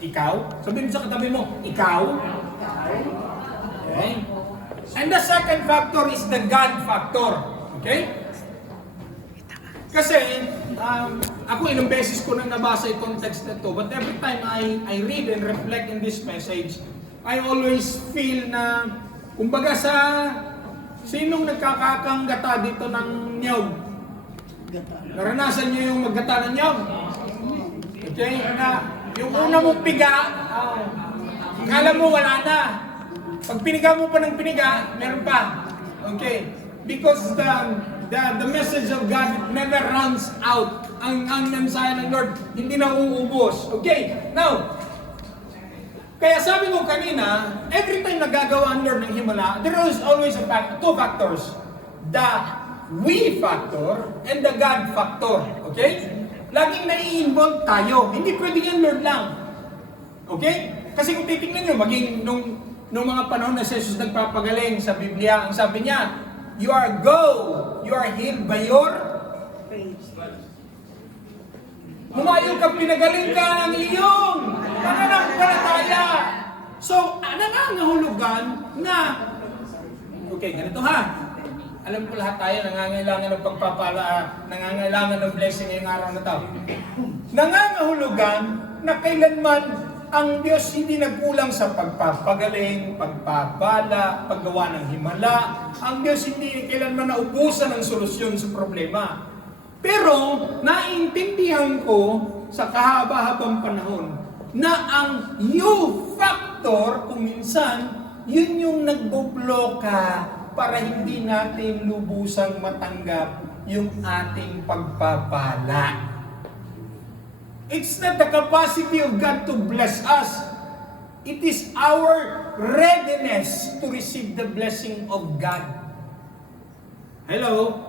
Ikaw? Sabihin mo sa katabi mo, ikaw? Okay? And the second factor is the God factor. Okay? Kasi, ako ilang beses ko nang nabasa itong text na to, but every time I read and reflect in this message, I always feel na, kumbaga sa, sinong nagkakakanggata dito ng niyog? Naranasan niyo yung maggata ng niyog? Okay? Na, yung una mong piga, akala mo wala na. Pag piniga mo pa ng piniga, meron pa. Okay? Because the message of God never runs out. Ang mensahe ng Lord, hindi na uubos. Okay? Now, kaya sabi ko kanina, every time nagagawa ang Lord ng himala, there is always two factors. The we factor and the God factor. Okay? Laging nai-involve tayo. Hindi pwedeng yan Lord lang. Okay? Kasi kung titignan nyo, maging nung mga panahon na si Jesus nagpapagaling sa Biblia, ang sabi niya, you are healed by your faith. Humayo ka, pinagaling ka ng iyong pananampalataya. So, nangangahulugan na, okay, ganito ha. Alam ko lahat tayo, nangangailangan ng pagpapala, nangangailangan ng blessing ngayong araw na ito. Nangangahulugan na kailanman ang Diyos hindi nagkulang sa pagpapagaling, pagpapala, paggawa ng himala. Ang Diyos hindi kailanman naubusan ng solusyon sa problema. Pero, naiintindihan ko sa kahaba-habang panahon na ang you factor, kung minsan, yun yung nagbobloka para hindi natin lubusang matanggap yung ating pagpapala. It's not the capacity of God to bless us. It is our readiness to receive the blessing of God. Hello?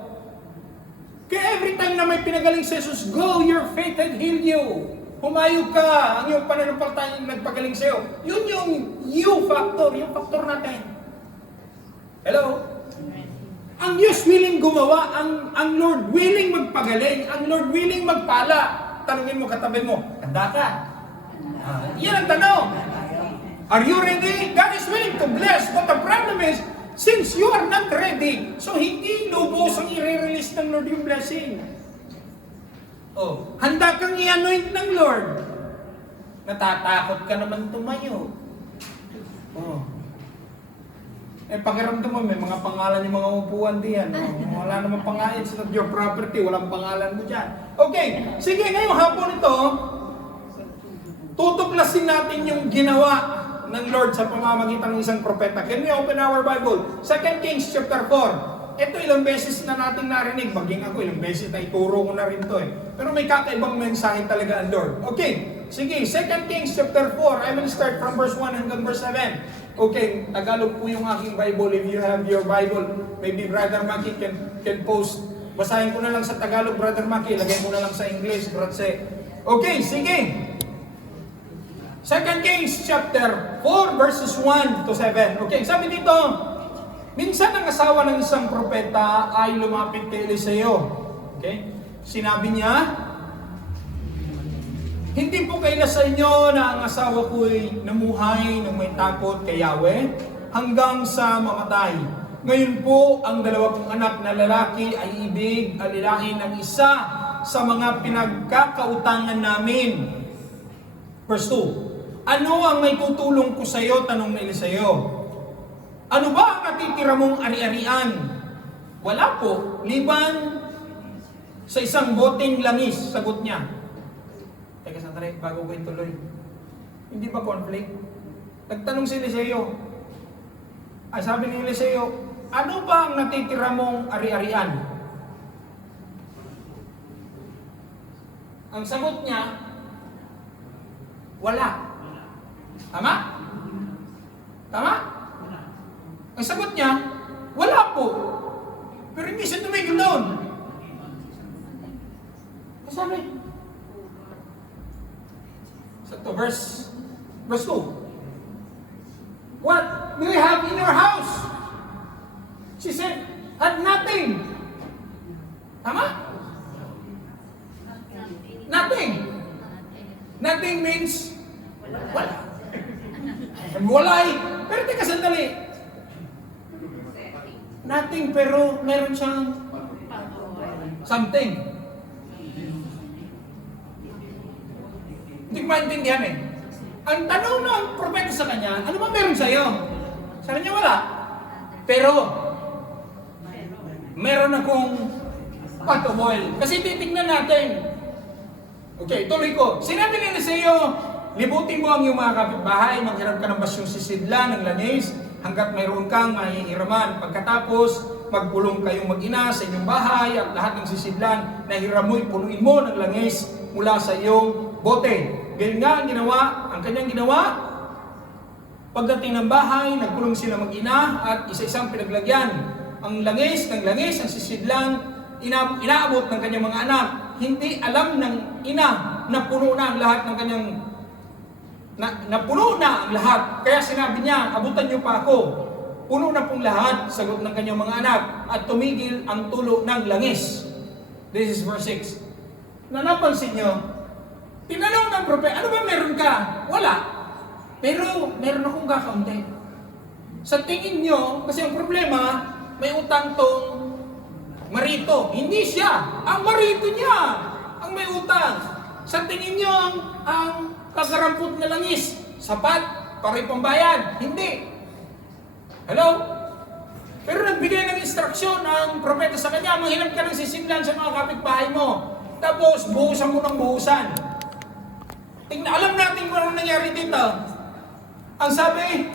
Kaya every time na may pinagaling si Jesus, go, your faith had healed you. Humayo ka, ang iyong pananampalataya nagpagaling sa iyo. Yun yung you factor, yung factor natin. Hello? Ang Diyos willing gumawa, ang Lord willing magpagaling, ang Lord willing magpala. Tanungin mo katabi mo, handa ka? Yan ang tanong. Are you ready? God is willing to bless, but the problem is, since you are not ready, so hindi lubos ang i-release ng Lord yung blessing. Oh, handa kang i-anoint ng Lord. Natatakot ka naman tumayo. Oh. Pakiramdam mo, may mga pangalan yung mga upuan diyan. Oh, wala namang pangalan sa your property, walang pangalan mo dyan. Okay, sige, ngayong hapon ito, tutuklasin natin yung ginawa ng Lord sa pamamagitan ng isang propeta. Can we open our Bible? 2 Kings chapter 4. Ito ilang beses na natin narinig. Maging ako ilang beses na ituro ko na rin to eh. Pero may kakaibang mensahe talaga ang Lord. Okay, sige, 2 Kings chapter 4. I will start from verse 1 hanggang verse 7. Okay, Tagalog po yung aking Bible. If you have your Bible, maybe Brother Maki can post. Basahin ko na lang sa Tagalog, Brother Maki. Lagay mo na lang sa English, Bratse. Okay, sige. 2 Kings chapter 4 verses 1 to 7. Okay, sabi dito, minsan ang asawa ng isang propeta ay lumapit kay Eliseo. Okay? Sinabi niya, hindi po kaila sa inyo na ang asawa ko'y namuhay ng may takot kay Yahweh hanggang sa mamatay. Ngayon po, ang dalawa kong anak na lalaki ay ibig alilain ng isa sa mga pinagkakautangan namin. Verse 2. Ano ang may tutulong ko sa iyo? Tanong ni Eliseo. Ano ba ang natitira mong ari-arian? Wala po. Liban sa isang boteng langis, sagot niya. Teka sandali, bago ko ituloy. Hindi ba conflict? Nagtanong si Eliseo. Sabi ni Eliseo, ano ba ang natitira mong ari-arian? Ang sagot niya, wala. Tama? Tama? Ang sagot niya, wala po. Pero hindi siya tumigil doon. Sabi, so verse 2. What do you have in your house? She said, had nothing. Tama? Nothing. Nothing means Wala. Wala eh. Pero teka sandali. Nothing, pero meron siyang something. Hindi ko maintindihan eh. Ang tanong ng propeta sa kanya, ano ba meron sa'yo? Sabi niya wala. Pero, meron akong pot of oil. Kasi titignan natin. Okay, tuloy ko. Sinabi nila sa iyo, libutin mo ang iyong mga kapitbahay, maghiram ka ng basyong sisidlan, ng langis, hanggat mayroon kang mahihiraman. Pagkatapos, magpulong kayong mag-ina sa inyong bahay, at lahat ng sisidlan na hiram mo'y punuin mo ng langis mula sa iyong bote. Ganyan nga ang kanyang ginawa. Pagdating ng bahay, nagpulong sila mag-ina at isa-isang pinaglagyan. Ang langis ng langis, ang sisidlan, inaabot ng kanyang mga anak. Hindi alam ng ina na puno na ang lahat ng kanyang puno na ang lahat. Kaya sinabi niya, abutan niyo pa ako. Puno na pong lahat, sagot ng kanyang mga anak, at tumigil ang tulo ng langis. This is verse 6. Napansin niyo, tinanong ng propeta, ano ba meron ka? Wala. Pero meron akong kakaunti. Sa tingin niyo, kasi ang problema, may utang tong marito. Hindi siya. Ang marito niya ang may utang. Sa tingin niyo, ang kasarampot na langis, sapat, para pambayad. Hindi. Hello? Pero nagbigay ng instruksyon ang propeta sa kanya, manghiram ka ng sisimlan sa mga kapitbahay mo. Tapos, buhusan mo ng buhusan. Tingnan, alam natin kung ano nangyari dito. Ang sabi,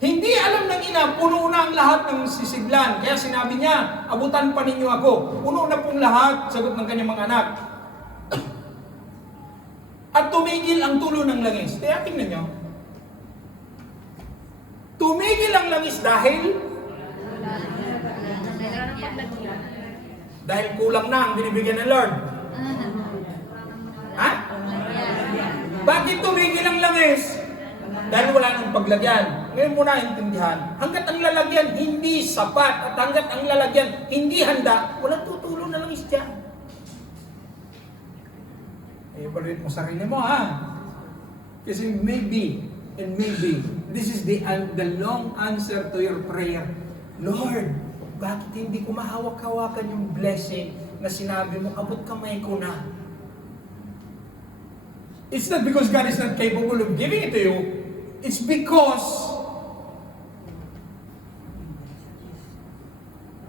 hindi alam ng ina, puno na ang lahat ng sisiglan. Kaya sinabi niya, abutan pa ninyo ako. Puno na pong lahat, sagot ng kanyang mga anak. At tumigil ang tulo ng langis. Kaya tingnan nyo. Tumigil ang langis dahil kulang na ang binibigyan ng Lord. Ha? Bakit tumigil ang langis? Dahil wala nang paglagyan. Ngayon mo na intindihan, hanggat ang lalagyan hindi sapat at hanggat ang lalagyan hindi handa, walang tutulo na langis dyan. Evaluate mo sarili mo, ha? Kasi maybe, this is the long answer to your prayer. Lord, bakit hindi ko mahawak-hawakan yung blessing na sinabi mo, abot kamay ko na? It's not because God is not capable of giving it to you. It's because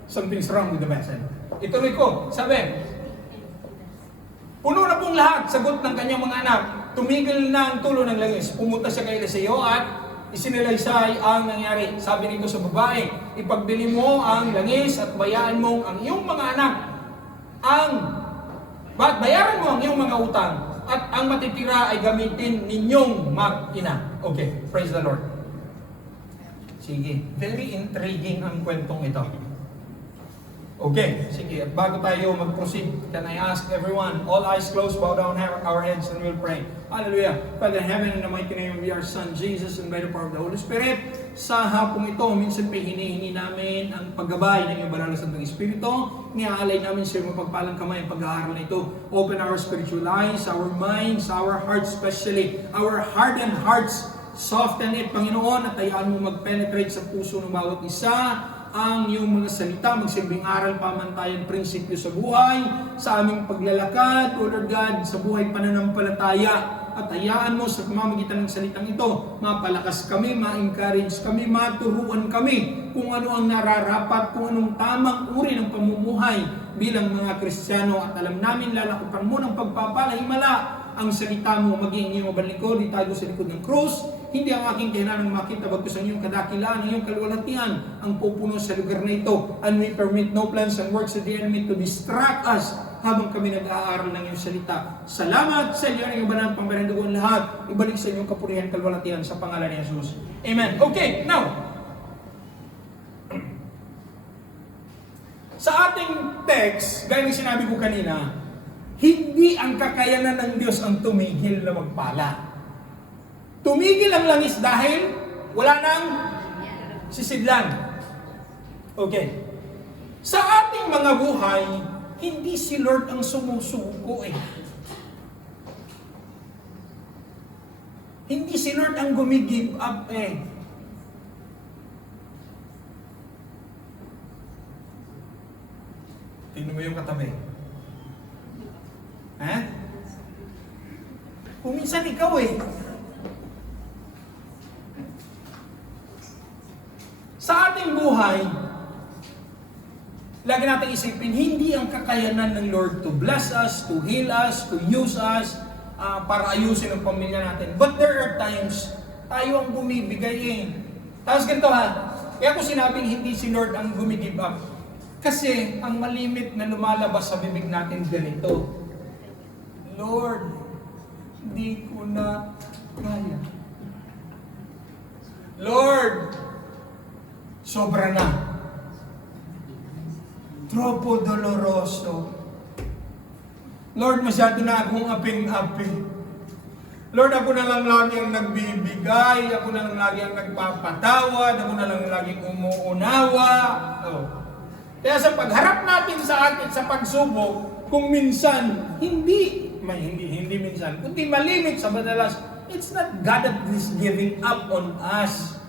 something's wrong with the vessel. Ituloy ko, sabi, puno na pong lahat, sagot ng kanyang mga anak. Tumigil na ang tulo ng langis. Pumunta siya kay Eliseo at isinalaysay ang nangyari. Sabi nito sa babae, ipagbili mo ang langis at bayaan mo ang iyong mga anak. Bayaran mo ang iyong mga utang at ang matitira ay gamitin ninyong mag-ina. Okay, praise the Lord. Sige, very intriguing ang kwentong ito. Okay, sige, at bago tayo mag-proceed, can I ask everyone, all eyes closed, bow down our heads and we'll pray. Hallelujah. Father in heaven, in the mighty name of our Son, Jesus, and by the power of the Holy Spirit, sa hapong ito, minsan pa hinihingi namin ang paggabay ng iyong banal na Santong Espiritu. Niaalay namin sa iyong mapagpalang kamay ang pag-aaral na ito. Open our spiritual eyes, our minds, our hearts, especially our hardened hearts. Soften it, Panginoon, at hayaan mo mag-penetrate sa puso ng bawat isa ang iyong mga salita, magsilbing aral, pamantayan, prinsipyo sa buhay, sa aming paglalakad, O Lord God, sa buhay pananampalataya. At hayaan mo sa pamamagitan ng salitang ito, mapalakas kami, ma-encourage kami, maturuan kami kung ano ang nararapat, kung anong tamang uri ng pamumuhay bilang mga Kristiyano. At alam namin, lalakupan mo ng pagpapalahimala ang salita mo, maging iyong mabalikod, itago sa likod ng krus. Hindi ang aking kailangang makita, bagkus ang iyong kadakilaan, ang iyong kalwalhatian ang pupuno sa lugar na ito. And we permit no plans and works of the enemy to distract us habang kami nag-aaral ng iyong salita. Salamat sa iyo ng banal pangbarandugon lahat. Ibalik sa iyong kapurihan, kalwalhatian sa pangalan ni Jesus. Amen. Okay, now, sa ating text, gaya ng sinabi ko kanina, hindi ang kakayanan ng Diyos ang tumigil na magpala. Tumigil ang langis dahil wala nang sisidlan. Okay. Sa ating mga buhay, hindi si Lord ang sumusuko eh. Hindi si Lord ang gumigive up eh. Tingnan mo yung katabi. Ha? Kung minsan ikaw eh. Sa ating buhay, lagi natin isipin, hindi ang kakayanan ng Lord to bless us, to heal us, to use us, para ayusin ang pamilya natin. But there are times, tayo ang bumibigay eh. Tapos ganito ha, kaya ko sinabing hindi si Lord ang gumigive up. Kasi ang malimit na lumalabas sa bibig natin ganito, Lord, hindi ko na kaya. Lord, sobra na. Troppo doloroso. Lord, masyado na akong aping-api. Lord, ako na lang lagi ang nagbibigay, ako na lang lagi ang nagpapatawad, ako na lang lagi umuunawa. Oh. Kaya sa pagharap natin sa atin sa pagsubok, kung minsan, hindi minsan, kundi malimit sa madalas, it's not God that is giving up on us.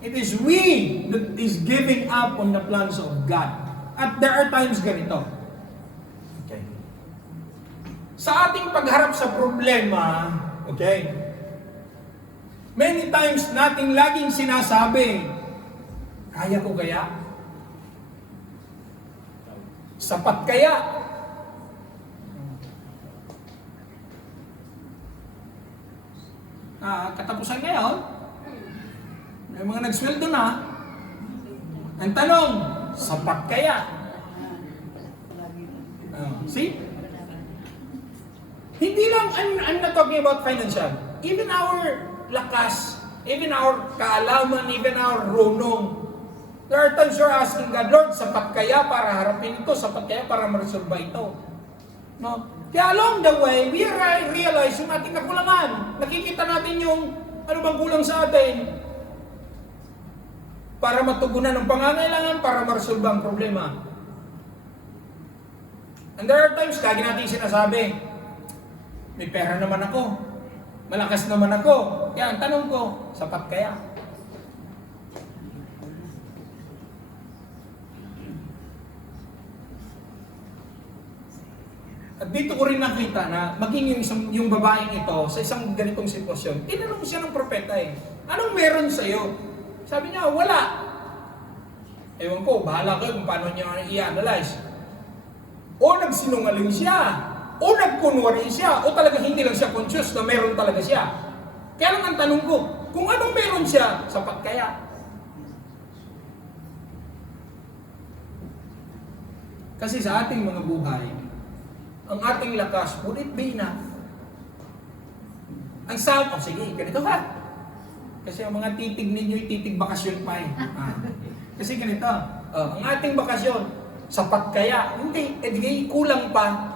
It is we that is giving up on the plans of God. At there are times ganito. Okay. Sa ating pagharap sa problema, okay, many times nating laging sinasabi, kaya ko kaya? Sapat kaya? Katapusan ngayon, may mga nagsweldo na. Ang tanong, sapat kaya? See? Hindi lang, I'm not talking about financial. Even our lakas, even our kaalaman, even our runong. There are times you're asking God, Lord, sapat kaya para harapin ito? Sapat kaya para maresolba ito? No? Kaya along the way, we realize yung ating kakulangan. Nakikita natin yung ano bang kulang sa atin para matugunan ang pangangailangan, para maresolba ang problema. And there are times, lagi natin sinasabi, may pera naman ako, malakas naman ako. Kaya ang tanong ko, sapat kaya? At dito ko rin nakita na maging yung babaeng ito sa isang ganitong sitwasyon, tinanong siya ng propeta eh, anong meron sa'yo? Sabi niya, wala. Ewan ko, bahala kayo kung paano niya i-analyze. O nagsinungaling siya, o nagkunwari siya, o talaga hindi lang siya conscious na meron talaga siya. Kaya lang ang tanong ko, kung anong meron siya, sapat kaya? Kasi sa ating mga buhay, ang ating lakas, would it be enough? Ang sige, ganito ha. Kasi ang mga titig ninyo, titig bakasyon pa eh. Kasi ganito, ang ating bakasyon, sapat kaya? Hindi, kulang pa.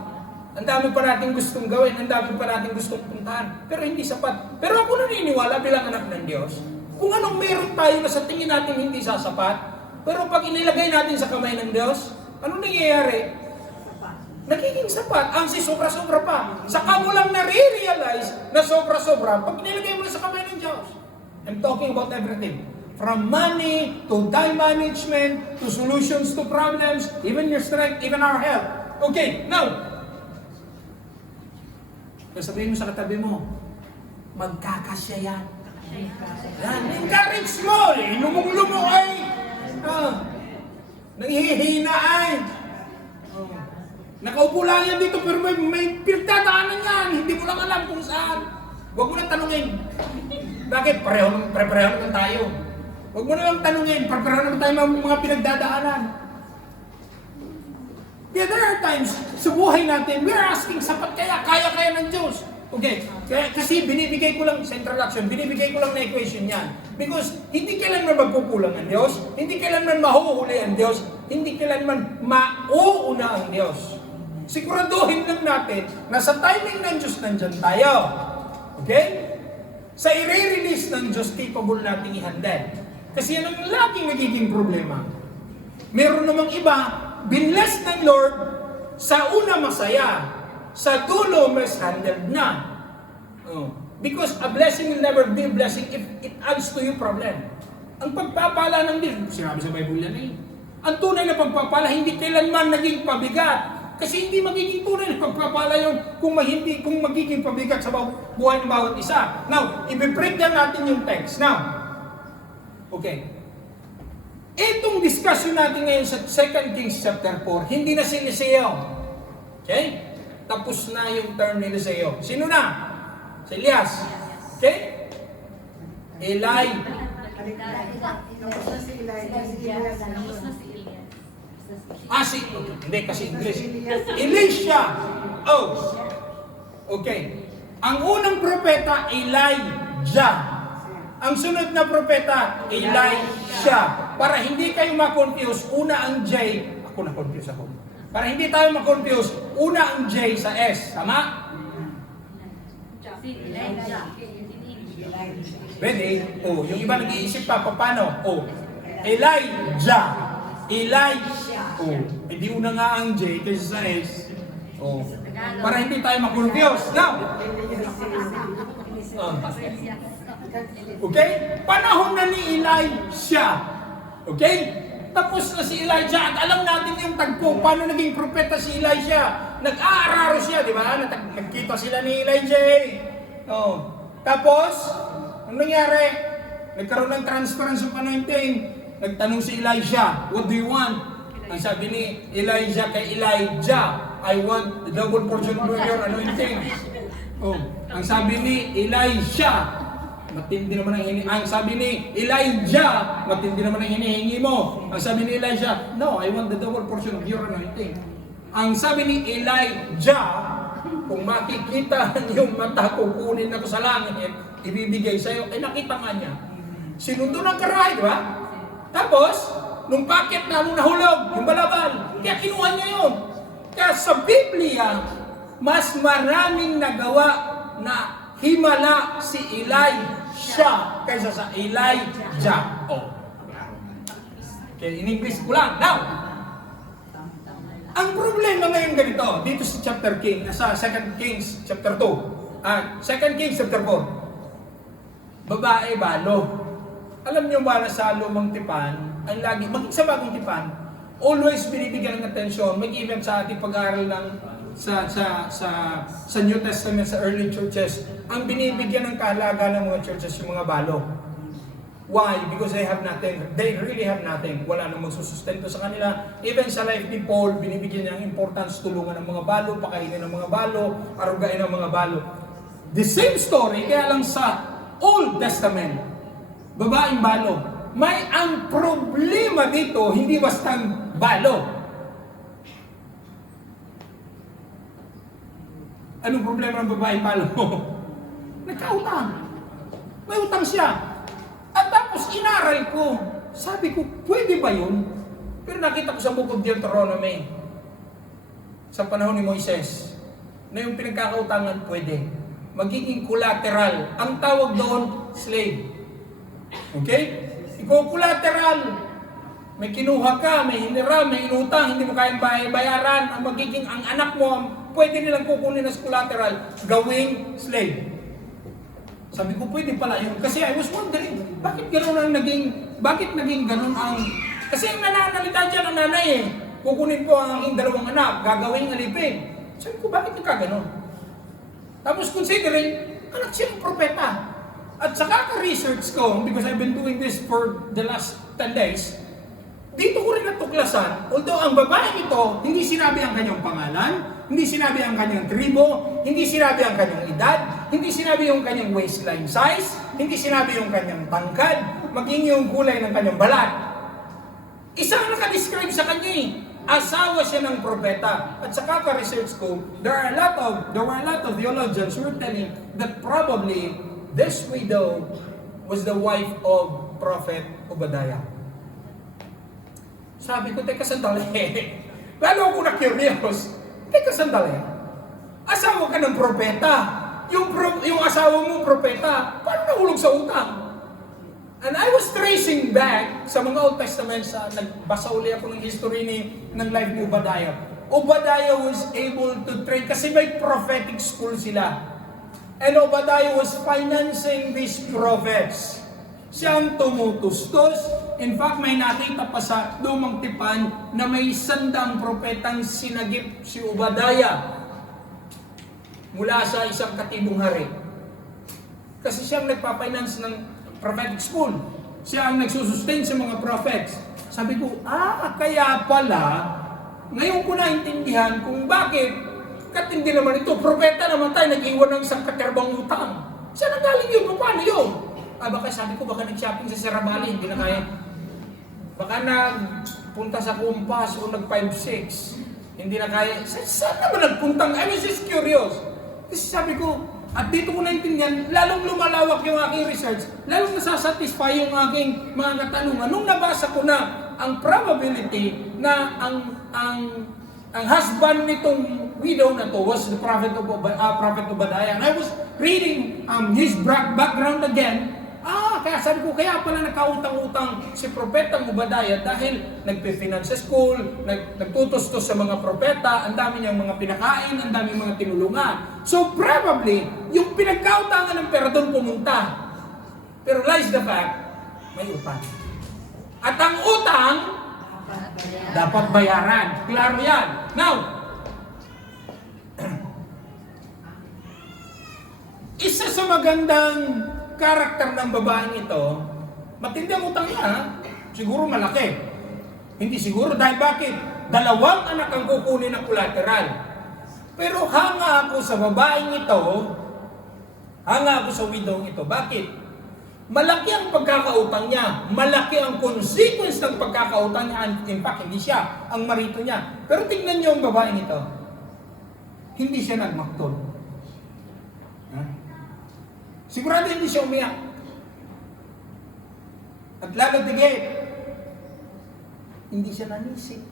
Ang dami pa natin gustong gawin, ang dami pa natin gustong puntahan, pero hindi sapat. Pero ako naniniwala bilang anak ng Diyos, kung anong meron tayo na sa tingin natin hindi sasapat, pero pag inilagay natin sa kamay ng Diyos, ano nangyayari? Nagiging sapat. Ang sobra-sobra pa. Saka mo lang nare-realize na sobra-sobra pag nilagay mo na sa kamay ng Diyos. I'm talking about everything. From money, to time management, to solutions to problems, even your strength, even our health. Okay, now, sabihin mo sa katabi mo, magkakasya yan. Yan, encourage mo. Lumong-lumong ay. Nangihihina ay. Nakaupo lang yan dito pero may pinagdadaanan yan. Hindi mo lang alam kung saan. Huwag mo nang tanungin. Bakit? Pareho naman tayo. Huwag mo nang tanungin. Pareho naman tayo mga pinagdadaanan. Yeah, there are times sa buhay natin, we are asking, sapat kaya ng Diyos. Okay, kasi binibigay ko lang sa introduction, binibigay ko lang na equation yan. Because hindi kailanman magkukulang ang Diyos, hindi kailanman mahuhuli ang Diyos, hindi kailanman mauuna ang Diyos. Siguraduhin lang natin na sa timing ng Diyos nandyan tayo. Okay? Sa i-release ng Diyos, capable nating i-handle. Kasi yan ang laging nagiging problema. Meron namang iba, binless ng Lord, sa una masaya, sa dulo mas handled na. Oh. Because a blessing will never be a blessing if it adds to your problem. Ang pagpapala ng Diyos, sinabi sa Bible yan eh. Ang tunay na pagpapala, hindi kailanman naging pabigat. Kasi hindi magiging tunay na pagpapala yun kung magiging pabigat sa buhay ng bawat isa. Now, i-breakdown natin yung text. Now, okay. Itong discussion natin ngayon sa 2 Kings chapter 4, hindi na si Eliseo. Okay? Tapos na yung term ni Eliseo. Sino na? Si Elias. Okay? Hindi kasi English. Elisha. Oh. Okay. Ang unang propeta, Elijah. Ang sunod na propeta, Elisha. Para hindi kayo ma-confuse, una ang J. Ako na-confuse ako. Para hindi tayo ma-confuse, una ang J sa S. Tama? Ready? Oh, yung iba nag-iisip pa, paano? Oh, Elijah. Elijah. Oh, hindi una nga ang J kaysa sa S. Oh, para hindi tayo ma-confuse. Now, okay? Panahon na ni Elisha. Okay? Tapos na si Elijah at alam natin yung tagpo. Paano naging propeta si Elisha? Nag-aararo siya, di ba? Nagkita sila ni Elijah eh. Oh. Tapos, ano nangyari? Nagkaroon ng transference of anointing. Nagtanong si Elisha, what do you want? Ang sabi ni Elijah kay Elijah, I want the double portion of your anointing. Oh. Ang sabi ni Elisha, matindi naman ang hinihingi. Ang sabi ni Elijah, matindi naman ang hinihingi mo. Ang sabi ni Elijah, no, I want the double portion of your anointing. Ang sabi ni Elijah, kung makikita yung mata ko, kunin ako sa langit, ibibigay sa'yo, ay nakita nga niya. Sinundo ng karahay, di ba? Tapos, nung packet na, nung nahulog, yung balabal, kaya kinuha niya yun. Kaya sa Biblia, mas maraming nagawa na himala si Elisha kaysa sa Elijah. Oh. Okay, in English ko lang. Now, ang problema ngayon ganito, dito sa chapter King, sa 2 Kings chapter 2, 2 Kings chapter 4, babae balo. Alam niyo ba na sa lumang tipan, ang lagi, maging sa bagong tipan, always binibigyan ng atensyon, mag-even sa ating pag-aaral ng sa New Testament, sa early churches, ang binibigyan ng kahalaga ng mga churches yung mga balo. Why? Because they have nothing. They really have nothing. Wala nang magsusustento sa kanila. Even sa life ni Paul, binibigyan niya ang importance, tulungan ng mga balo, pakainin ng mga balo, arugain ng mga balo. The same story, kaya lang sa Old Testament, babaeng balo. May ang problema dito, hindi bastang balo. Anong problema ng babaeng balo? Nagkautang. May utang siya. At tapos inaral ko. Sabi ko, pwede ba yun? Pero nakita ko sa Book of Deuteronomy, sa panahon ni Moises, na yung pinagkakautangan pwede. Magiging collateral. Ang tawag doon, slave. Okay? Ikaw collateral. May kinuha ka, may hiniram, may inutang, hindi mo kayang bayaran. Ang magiging, ang anak mo, pwede nilang kukunin as collateral, gawing slave. Sabi ko, pwede pala yun. Kasi I was wondering, bakit naging ganun ang... Kasi ang nananalita dyan ang nanay eh. Kukunin ko ang aking dalawang anak, gagawing alipin. Sabi ko, bakit nagkaganon? Tapos considering, anak siya ng propeta. At saka ka-research ko, because I've been doing this for the last 10 days, dito ko rin natuklasan, although ang babae ito, hindi sinabi ang kanyang pangalan, hindi sinabi ang kanyang tribo, hindi sinabi ang kanyang edad, hindi sinabi yung kanyang waistline size, hindi sinabi yung kanyang tangkad, maging yung kulay ng kanyang balat. Isang nakadescribe sa kanya eh. Asawa siya ng propeta. At sa kaka-research ko, there were a lot of theologians who were telling that probably this widow was the wife of Prophet Obadiah. Sabi ko, teka sandali. Lalo ako na-curious. Teka sandali. Asawa ka ng propeta. Yung asawa mo propeta, paano nahulog sa utang? And I was tracing back sa mga Old Testament, nagbasa uli ako ng history ng life ni Obadiah. Obadiah was able to train, kasi may prophetic school sila. And Obadiah was financing these prophets. Siya ang tumutustos. In fact, may nakita pa sa lumang tipan na may 100 propetang sinagip si Obadiah mula sa isang katibong hari. Kasi siya ang nagpa-finance ng prophetic school. Siya ang nagsusustain sa mga prophets. Sabi ko, kaya pala, ngayon ko naintindihan kung bakit katindi naman ito. Propeta naman tayo, nag-iwan ng isang katerbang utang. Siya nang galing yun, paano yun? Baka sabi ko, baka nag-shopping sa Sarabali, hindi na kaya. Baka nagpunta sa Kumpas o nag-5-6, hindi na kaya. Saan naman nagpuntang? I was just curious. Kasi sabi ko, at dito ko naintindihan, lalong lumalawak yung aking research, lalong nasasatisfy yung aking mga katanungan. Nung nabasa ko na ang probability na ang husband nitong widow na to was the prophet Obadiah. And I was reading his background again. Kaya sabi ko, kaya pala nakautang-utang si propetang Obadiah dahil nagpe-finance sa school, nagtutustos sa mga propeta, ang dami niyang mga pinakain, ang dami mga tinulungan. So probably, yung pinagkautangan ng pera doon pumunta. Pero lies the fact, may utang. At ang utang, dapat bayaran. Klaro yan. Now, isa sa magandang karakter ng babaeng ito, matindi ang utang niya, siguro malaki. Hindi siguro, dahil bakit? 2 anak ang kukunin ng collateral. Pero hanga ako sa babaeng ito, hanga ako sa widow ito. Bakit? Malaki ang pagkakautang niya, malaki ang consequence ng pagkakautang niya. In fact, hindi siya ang marito niya. Pero tingnan niyo ang babaeng ito. Hindi siya nagmaktol. Sigurado hindi siya umiyak. At lalo tigit, hindi siya nanisip.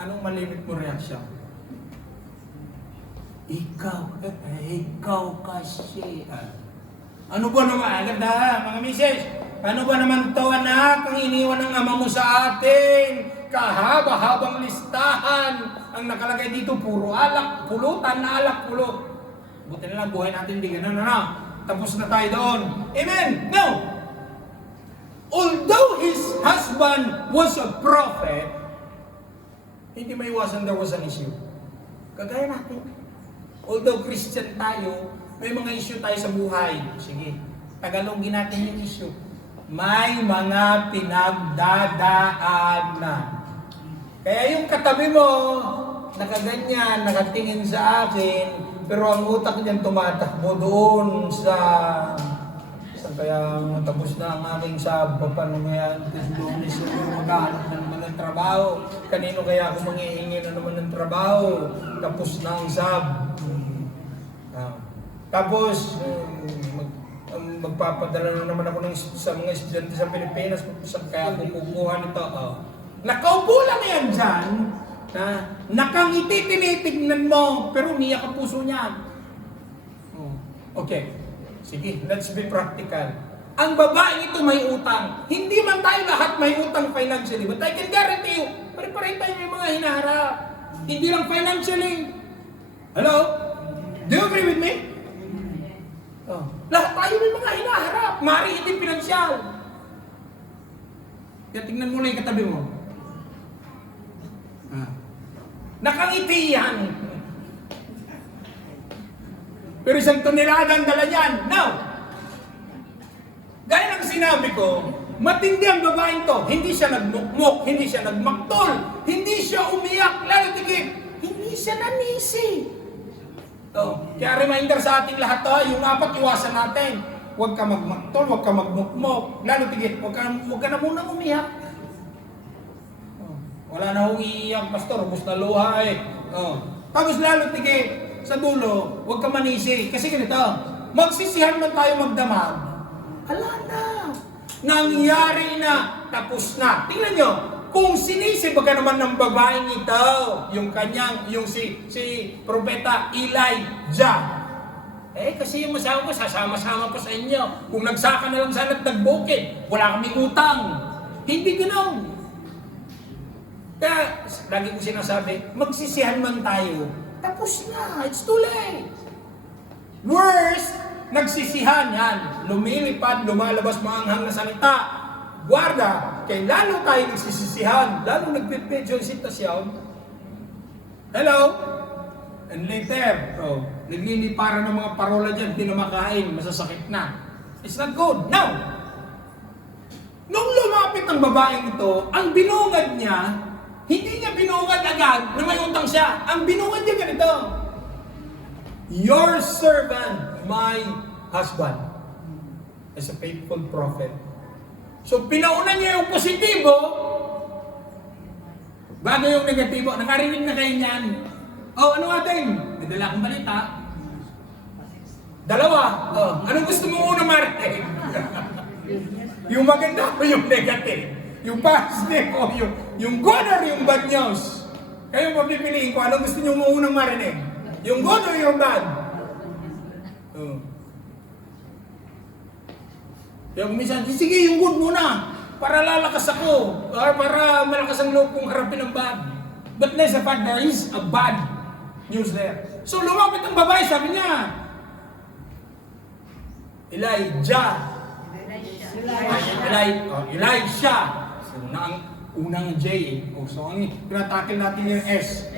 Anong malimit mo reaksyon? Ikaw kasi. Ano ba naman? Ganda, mga misis. Ano ba naman to, anak? Ang iniwan ng ama mo sa atin. Kahaba-habang listahan. Ang nakalagay dito, puro alak, pulutan na alak, pulot. Buti na lang, buhay natin, hindi ganun, tapos na tayo doon. Amen? No! Although his husband was a prophet, hindi may iwasan there was an issue. Kagaya natin. Although Christian tayo, may mga issue tayo sa buhay. Sige, tagalogin natin yung issue. May mga pinagdadaanan. Kaya yung katabi mo, nakaganyan, nakatingin sa akin, pero ang utak niyan tumatakbo doon sa kaya tapos na ang aking sab, paano kaya Lunes maghahanap na naman ng trabaho, kanino kaya ako manghihingi na naman ng trabaho, tapos na ang sab. Tapos, magpapadala na naman ako sa mga estudyante sa Pilipinas, kaya ako kukuha nito. Nakaupo lang yan dyan, nakangiti, tinitignan mo, pero umiyak ang puso niya. Okay, sige, let's be practical. Ang babaeng ito may utang. Hindi man tayo lahat may utang financially, but I can guarantee you, pare-pare tayo may mga hinaharap. Hindi lang financially. Hello? Do you agree with me? Lahat tayo may mga hinaharap. Mari hindi pinansyal. Kaya tingnan mo na yung katabi mo. Nakangiti yan. Pero isang tonelada ang dala niyan. Now, gaya ng sinabi ko, matindi ang babaeng to. Hindi siya nagmukmok, hindi siya nagmaktol, hindi siya umiyak, lalo tigit, hindi siya nanisi. Kaya reminder sa ating lahat to, yung 4 iwasan natin. Huwag ka magmaktol, huwag ka magmukmok, lalo tigit, huwag ka na munang umiyak. Wala na hong iiyak, pastor, ubos na luha eh. Tapos lalo tigit, sa dulo, huwag ka manisi. Kasi ganito, magsisihan man tayo magdamag, ala na, nangyari na, tapos na. Tingnan nyo, kung sinisi baga naman ng babaeng ito, yung si Propeta Elijah, kasi yung masawa ko, sasama-sama pa sa inyo. Kung nagsaka na lang sana at nagbukid, wala kaming utang. Hindi ganoon. Kaya, lagi ko sinasabi, magsisihan man tayo, Tapos na. It's too late. Worst, nagsisihan yan. Lumilipad, lumalabas maanghang na salita. Guarda, kay lalo tayo nagsisisihan, lalo nagpipedyo ang sitasyon. Hello? And later, nagliliparan ng mga parola dyan, hindi na makain, masasakit na. It's not good. Now, nung lumapit ang babaeng ito, ang binungad niya, hindi niya binungad agad na may utang siya. Ang binungad niya ganito, your servant, my husband, as a faithful prophet. So, pinauna niya yung positibo, bago yung negatibo. Nakarinig na kayo niyan. Ano atin? May dala akong balita. Dalawa. Anong gusto mo una, Marte? Yung maganda o yung negative? Yung positive o yung good or yung bad news? Kayo mapipiliin ko, anong gusto nyo mo unang marinig? Yung good or yung bad? Yung minsan, sige yung good muna. Para lalakas ako. Or para malakas ang loob kong harapin ang bad. But let's the fact there is a bad news there. So lumapit ang babae, sabi niya, Elijah. So, unang J. So, ang tinatakil natin yung S.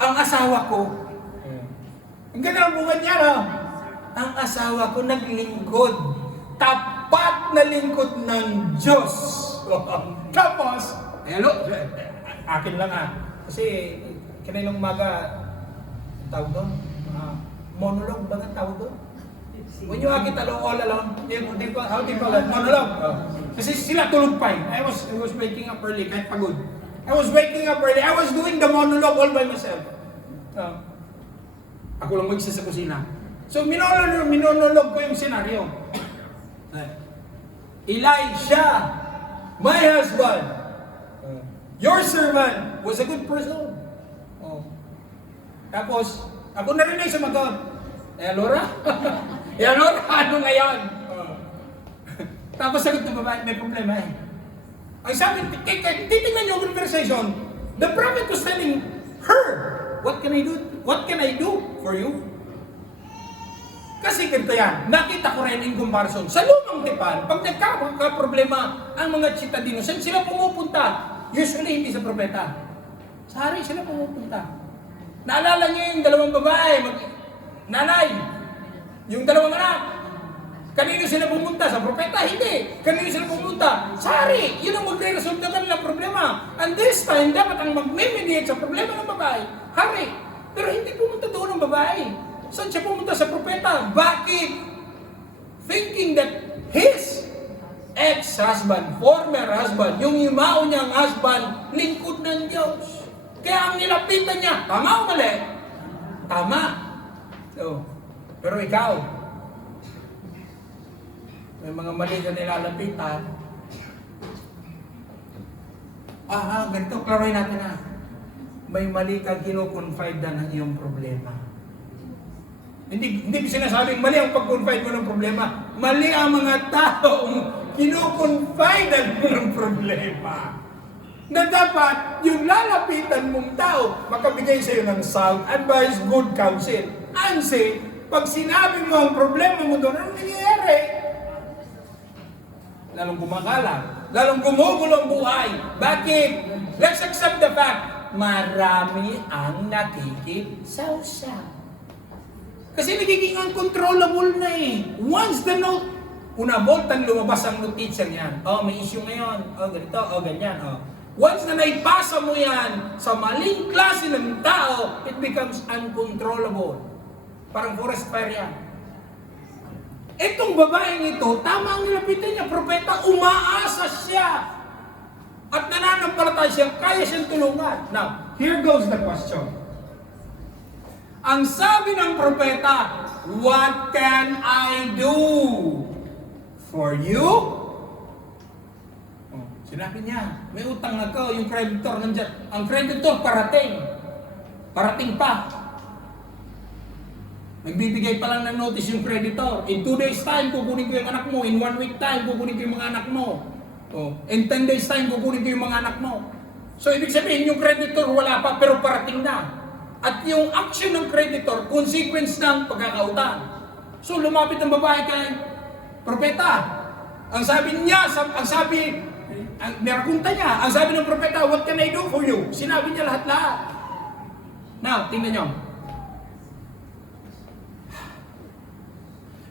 Ang asawa ko. Ang ganda ang bungad niya, no? Ang asawa ko naglingkod. Tapat na lingkod ng Diyos. Tapos, hello? Akin lang Kasi, kanilang umaga, tawag doon? Monologue ba ang tawag doon? When you akit all alone, how do you call it? Monologue. Kasi sila tulog pa I was waking up early, kahit pagod. I was waking up early. I was doing the monologue all by myself. Ako lang mag-isa sa kusina. So, minonologue ko yung senaryo. Elijah, my husband, your servant was a good person. Tapos, ako narinig sa magot. Laura? Laura, ano ngayon? Tapos sagot ng babae, may problema Ang sabi, titingnan niyo yung conversation. The prophet was telling her, what can I do? What can I do for you? Kasi ganito yan, nakita ko rin in comparison. Sa lumang tipan, pag nagkakaproblema ang mga citadino, saan sila pumupunta? Usually hindi sa propeta. Sa hari sila pumupunta. Naalala niyo yung dalawang babae, nanay, yung dalawang anak. Kanino sila pumunta? Sa propeta? Hindi. Kanino sila pumunta? Sa hari. Yun ang magre-resolve ng kanilang problema. And this time, dapat ang mag-mediate sa problema ng babae, hari. Pero hindi pumunta doon ang babae. Saan siya pumunta? Sa propeta. Bakit? Thinking that his ex-husband, former husband, yung yumao niyang husband, lingkod ng Diyos. Kaya ang nilapitan niya, tama o mali? Tama. So, pero ikaw, may mga mali ka nilalapitan. Ganito, klaroin natin May mali kang kino-confide na ng iyong problema. Hindi sinasabing mali ang pag-confide mo ng problema. Mali ang mga taong kino-confide mo ng problema. Na dapat yung lalapitan mong tao makabigay sa iyo ng sound advice, good counsel. Ansi, pag sinabi mo ang problema mo doon, anong nangyayari? Lalong gumagalang, lalong gumugulo ang buhay. Bakit? Let's accept the fact, marami ang nakikisawsaw. Kasi nagiging uncontrollable na Once the note, unaboltan lumabas ang notitsang yan. May issue ngayon. Ganito. Ganyan. Once na naipasa mo yan sa maling klase ng tao, it becomes uncontrollable. Parang forest fire yan. Itong babaeng ito, tama ang nilapitan niya, propeta, umaasa siya. At nananampalataya siya, kaya siyang tulungan. Now, here goes the question. Ang sabi ng propeta, what can I do for you? Sinabi niya, may utang ako, yung creditor nandiyan. Ang creditor parating. Parating pa. Nagbibigay pa lang ng notice yung creditor. In 2 days time, kukunin ko yung anak mo. In 1 week time, kukunin ko yung mga anak mo. In 10 days time, kukunin ko yung mga anak mo. So, ibig sabihin, yung creditor wala pa, pero parating na. At yung action ng creditor, consequence ng pagkakautang. So lumapit ang babae kay propeta. Ang sabi niya, nirakunta niya, ang sabi ng propeta, what can I do for you? Sinabi niya lahat-lahat. Now, tingnan niyo.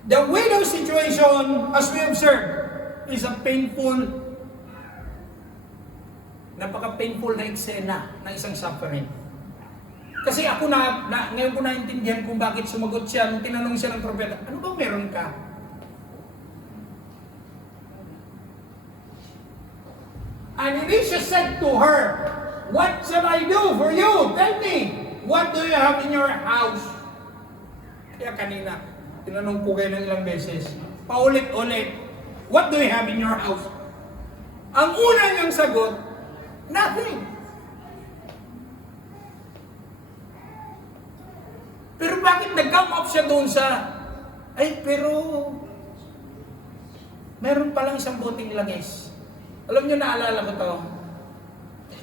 The widow situation, as we observe, is a painful, napaka-painful na eksena ng isang suffering. Kasi ako ngayon ko naintindihan kung bakit sumagot siya nung tinanong siya ng propeta, ano ba meron ka? And Elisha said to her, what shall I do for you? Tell me, what do you have in your house? Kaya kanina, tinanong po kayo ng ilang beses, paulit-ulit, what do you have in your house? Ang una niyang sagot, nothing. Pero bakit nag-come up siya doon sa, pero meron palang isang buting langis. Alam niyo, naalala ko to.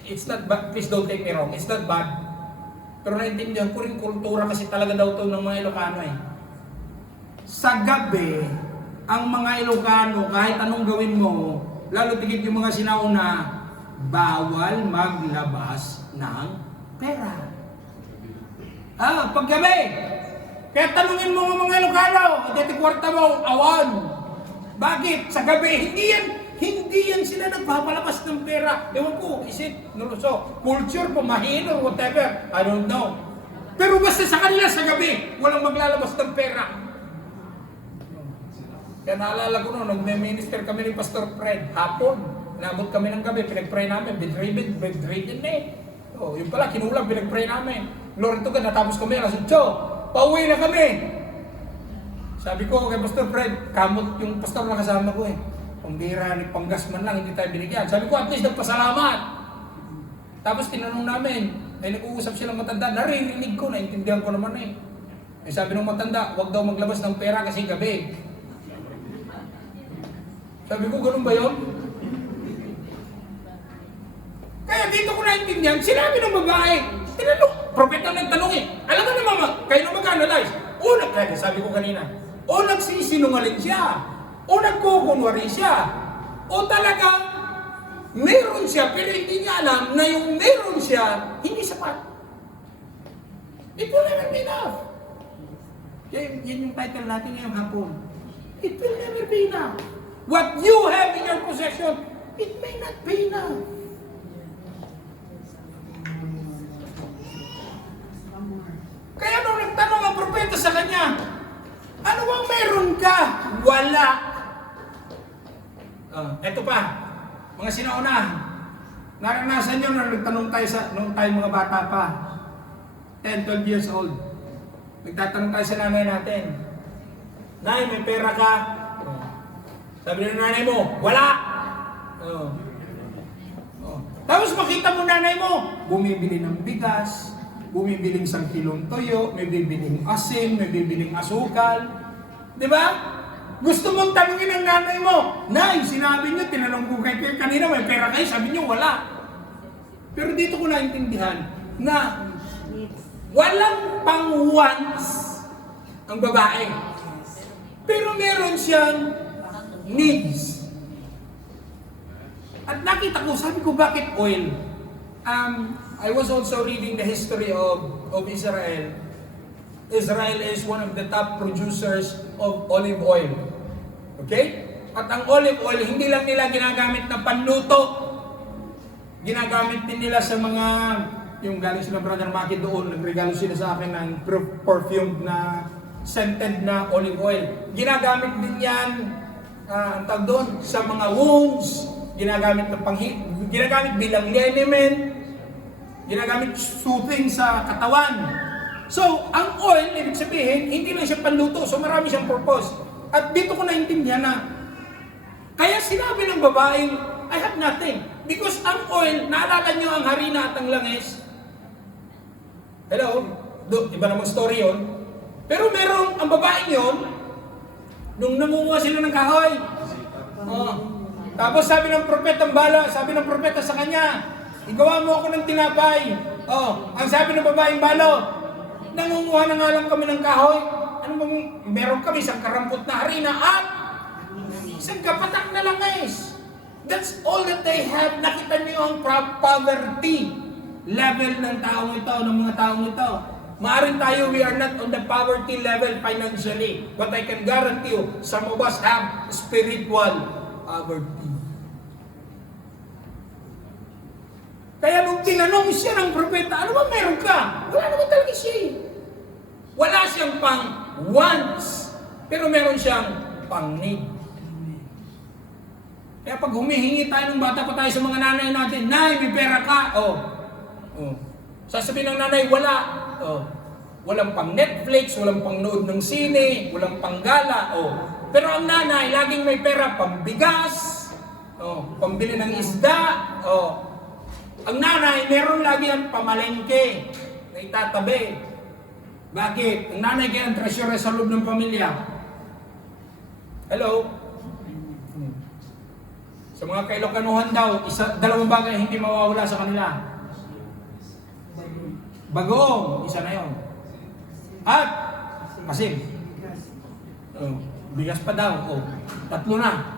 It's not bad, please don't take me wrong, it's not bad. Pero naintindihan ko rin kultura kasi talaga daw to ng mga Ilocano eh. Sa gabi, ang mga Ilocano, kahit anong gawin mo, lalo tigit yung mga sinauna, bawal maglabas ng pera. Paggabi. Kaya tanungin mo ng mga Ilocano, dati kwarta mo, awan. Bakit? Sa gabi, hindi yan sila nagpapalabas ng pera. Ewan ko, is it, culture, pamahin, or whatever. I don't know. Pero basta sa kanila sa gabi, walang maglalabas ng pera. Kaya naalala ko noon, nag-minister kami ni Pastor Fred, hapon. Inabot kami ng gabi, pinag-pray namin, bedridden eh. Yung pala, kinulang, pinag-pray namin. Lord, ito ka, natapos kami, alas 8. Pauwi na kami. Sabi ko kay Pastor Fred, kamot yung pastor na kasama ko eh. Pambira ni Panggas man lang, hindi tayo binigyan. Sabi ko, at least nagpasalamat. Tapos tinanong namin, nag-uusap silang matanda, naririnig ko, naintindihan ko naman eh. Sabi ng matanda, huwag daw maglabas ng pera kasi gabi. Sabi ko, ganun ba yun? Kaya dito ko naintindihan, sinabi ng babae, tinanong, propeta nagtanong eh, alam mo naman, kayo na mag-analyze. Kaya sabi ko kanina, o nagsisinungaling siya, o nagkukunwari siya, o talagang meron siya, pero hindi niya alam na yung meron siya, hindi sapat. It will never be enough. Yan yung title natin ngayong hapon. It will never be enough. What you have in your possession, it may not be enough. Kaya nung nagtanong ang propeta sa kanya, ano bang meron ka? Wala. Eto pa, mga sinauna, naranasan nyo na nagtanong tayo nung tayo mga bata pa, 10, 12 years old. Nagtatanong tayo sa nanay natin, Nay, may pera ka? Sabi ng nanay mo, wala. Tapos makita mo nanay mo, bumibili ng bigas, bumibiling 1 kilong toyo, may bibiling asin, may bibiling asukal. Di ba? Gusto mong tanungin ang nanay mo, Nay, sinabi niyo, tinanong ko kayo kanina, may pera kayo, sabi niyo, wala. Pero dito ko naintindihan na walang pang-wants ang babae. Pero meron siyang needs. At nakita ko, sabi ko, bakit oil? I was also reading the history of Israel. Israel is one of the top producers of olive oil. Okay? At ang olive oil, hindi lang nila ginagamit na panluto. Ginagamit din nila sa mga, yung galing sila Brother Maki doon, nagregalo sila sa akin ng perfumed na scented na olive oil. Ginagamit din yan, ang tawag doon, sa mga wounds, ginagamit bilang liniment, ginagamit soothing sa katawan. So, ang oil, ibig sabihin, hindi lang siya panluto. So, marami siyang purpose. At dito ko naintindihan na, kaya sinabi ng babaeng, I have nothing. Because ang oil, naalala nyo ang harina at ang langis? Hello? Iba namang story yun. Pero merong, ang babaeng yun, nung namunga sila ng kahoy. Tapos sabi ng propeta sa kanya, igawa mo ako ng tinapay. Ang sabi ng babaeng balo, Nangunguha na nga lang kami ng kahoy. Ano bang meron kami isang karampot na harina at isang kapatak na langis. That's all that they have. Nakita niyo ang poverty level ng taong ito, ng mga taong ito. Maaring tayo, we are not on the poverty level financially. But I can guarantee you, some of us have spiritual poverty. Kaya nung tinanong siya ng propeta, ano ba meron ka? Wala naman talaga siya. Wala siyang pang wants, pero meron siyang pang need. Kaya pag humihingi tayo ng bata pa tayo sa mga nanay natin, Nay, may pera ka? Oh. Sasabihin ng nanay, wala. Oh. Walang pang Netflix, walang pang nood ng sine, walang pang gala. Oh. Pero ang nanay, laging may pera, pambigas, pambili ng isda. Ang nanay, meron lagi ang pamalengke na itatabi. Bakit? Ang nanay kaya ang treasurer sa loob ng pamilya. Hello? Sa mga kailokanuhan daw, dalawang bagay hindi mawawala sa kanila. Bagoong, isa na yun. At, masin. Bigas pa daw. Tatlo na.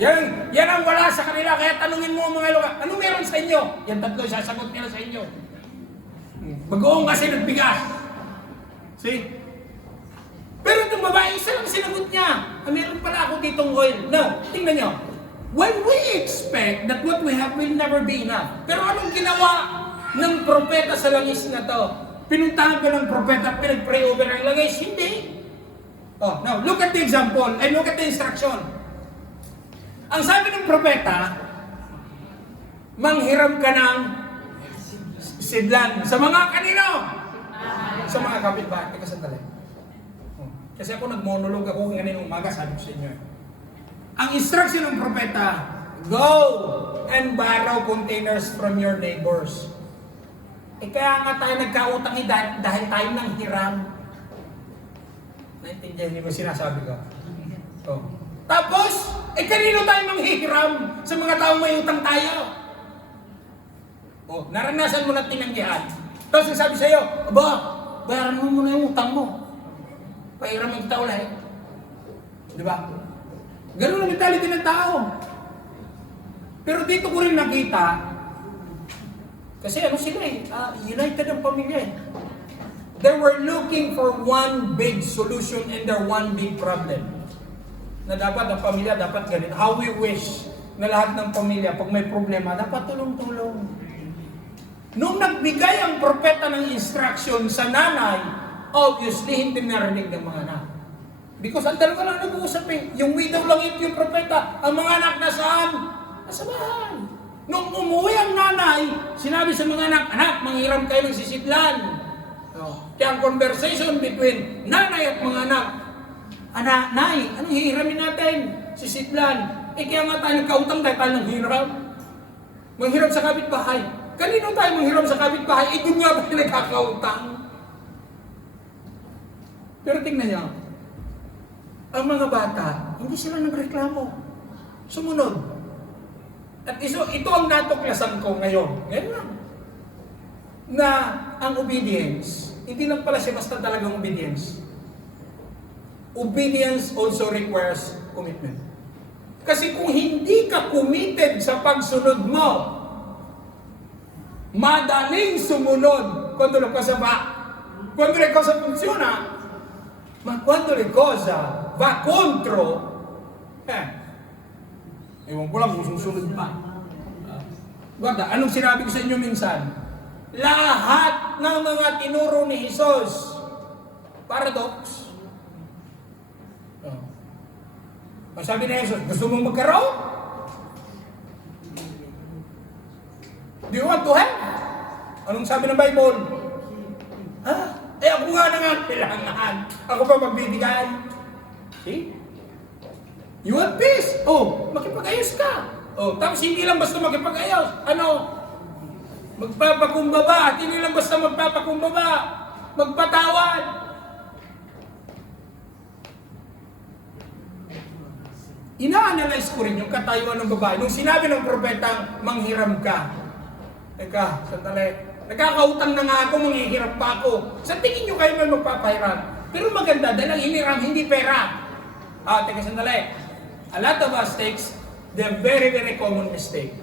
Yan ang wala sa kanila. Kaya tanungin mo ang mga lugar, ano meron sa inyo? Yan tatlo, sasagot nila sa inyo. Bagoong kasi nagbigas. See? Pero itong babae, isa lang sinagot niya. Meron pala ako ditong oil. No, tingnan nyo. When we expect that what we have will never be enough. Pero anong ginawa ng propeta sa langis na to? Pinuntahan ka ng propeta, pinag-pray over ang langis? Hindi. Now, look at the example and look at the instruction. Ang sabi ng propeta, manghiram ka ng sidlan. Sa mga kanino? Sa mga kapitbahay. Teka sandali. Kasi ako nagmonolog ako ngayon umaga, sabi ko sa inyo. Ang instruction ng propeta, go and borrow containers from your neighbors. Kaya nga tayo nagkautang dahil tayo nang hiram. Naintindihan niyo ba sinasabi ko? Tapos, kanino tayo manghihiram sa mga taong may utang tayo? Naranasan mo na tinanggihan. Tapos sabi sa'yo, aba, bayaran mo muna yung utang mo. Pahiram ang tao lahat. Di ba? Ganun ang mentality ng tao. Pero dito ko rin nakita, kasi ano sila united ang pamilya. They were looking for one big solution and their one big problem. Na dapat ang pamilya, dapat ganito. How we wish na lahat ng pamilya, pag may problema, dapat tulong-tulong. Nung nagbigay ang propeta ng instruction sa nanay, obviously, hindi narinig ng mga anak. Because ang dalawa lang nag-uusap yung widow lang yung propeta. Ang mga anak nasaan? Nasa bahay. Nung umuwi ang nanay, sinabi sa mga anak, anak, manghiram kayo ng sisidlan. Kaya ang conversation between nanay at mga anak, anak, nay, anong hihiramin natin? Sisidlan. Kaya nga tayo nagkautang dahil tayo ng hiram. Manghiram sa kapitbahay. Kanino tayo manghiram sa kapitbahay? Doon nga ba nagkakautang? Pero tingnan niyo, ang mga bata, hindi sila nagreklamo. Sumunod. At ito ang natuklasan ko ngayon. Ngayon lang. Na ang obedience, hindi lang pala siya basta talagang obedience. Obedience also requires commitment. Kasi kung hindi ka committed sa pagsunod mo, madaling sumunod quando la cosa va. Quando le cose funziona, ma quando le cose va contro, ewan ko lang kung susunod pa. Guarda, anong sinabi ko sa inyo minsan? Lahat ng mga tinuro ni Jesus, paradox. Ang sabi ni Jesus, gusto mong magkaroon? Do you want to have? Anong sabi ng Bible? Ako nga na nga kailangan. Ako pa magbibigay. See? You want peace? Makipag-ayos ka. Tapos hindi lang basta makipag-ayos. Magpapakumbaba. At hindi lang basta magpapakumbaba. Magpatawad. Ina-analyze ko rin yung katayuan ng babae. Nung sinabi ng propetang, manghiram ka. Teka, sandali. Nagkakautang na nga ako, manghihirap pa ako. Sa tingin nyo kayo may magpapahiram. Pero maganda, dahil ang hiniram, hindi pera. Teka sandali. A lot of us takes the very, very common mistake.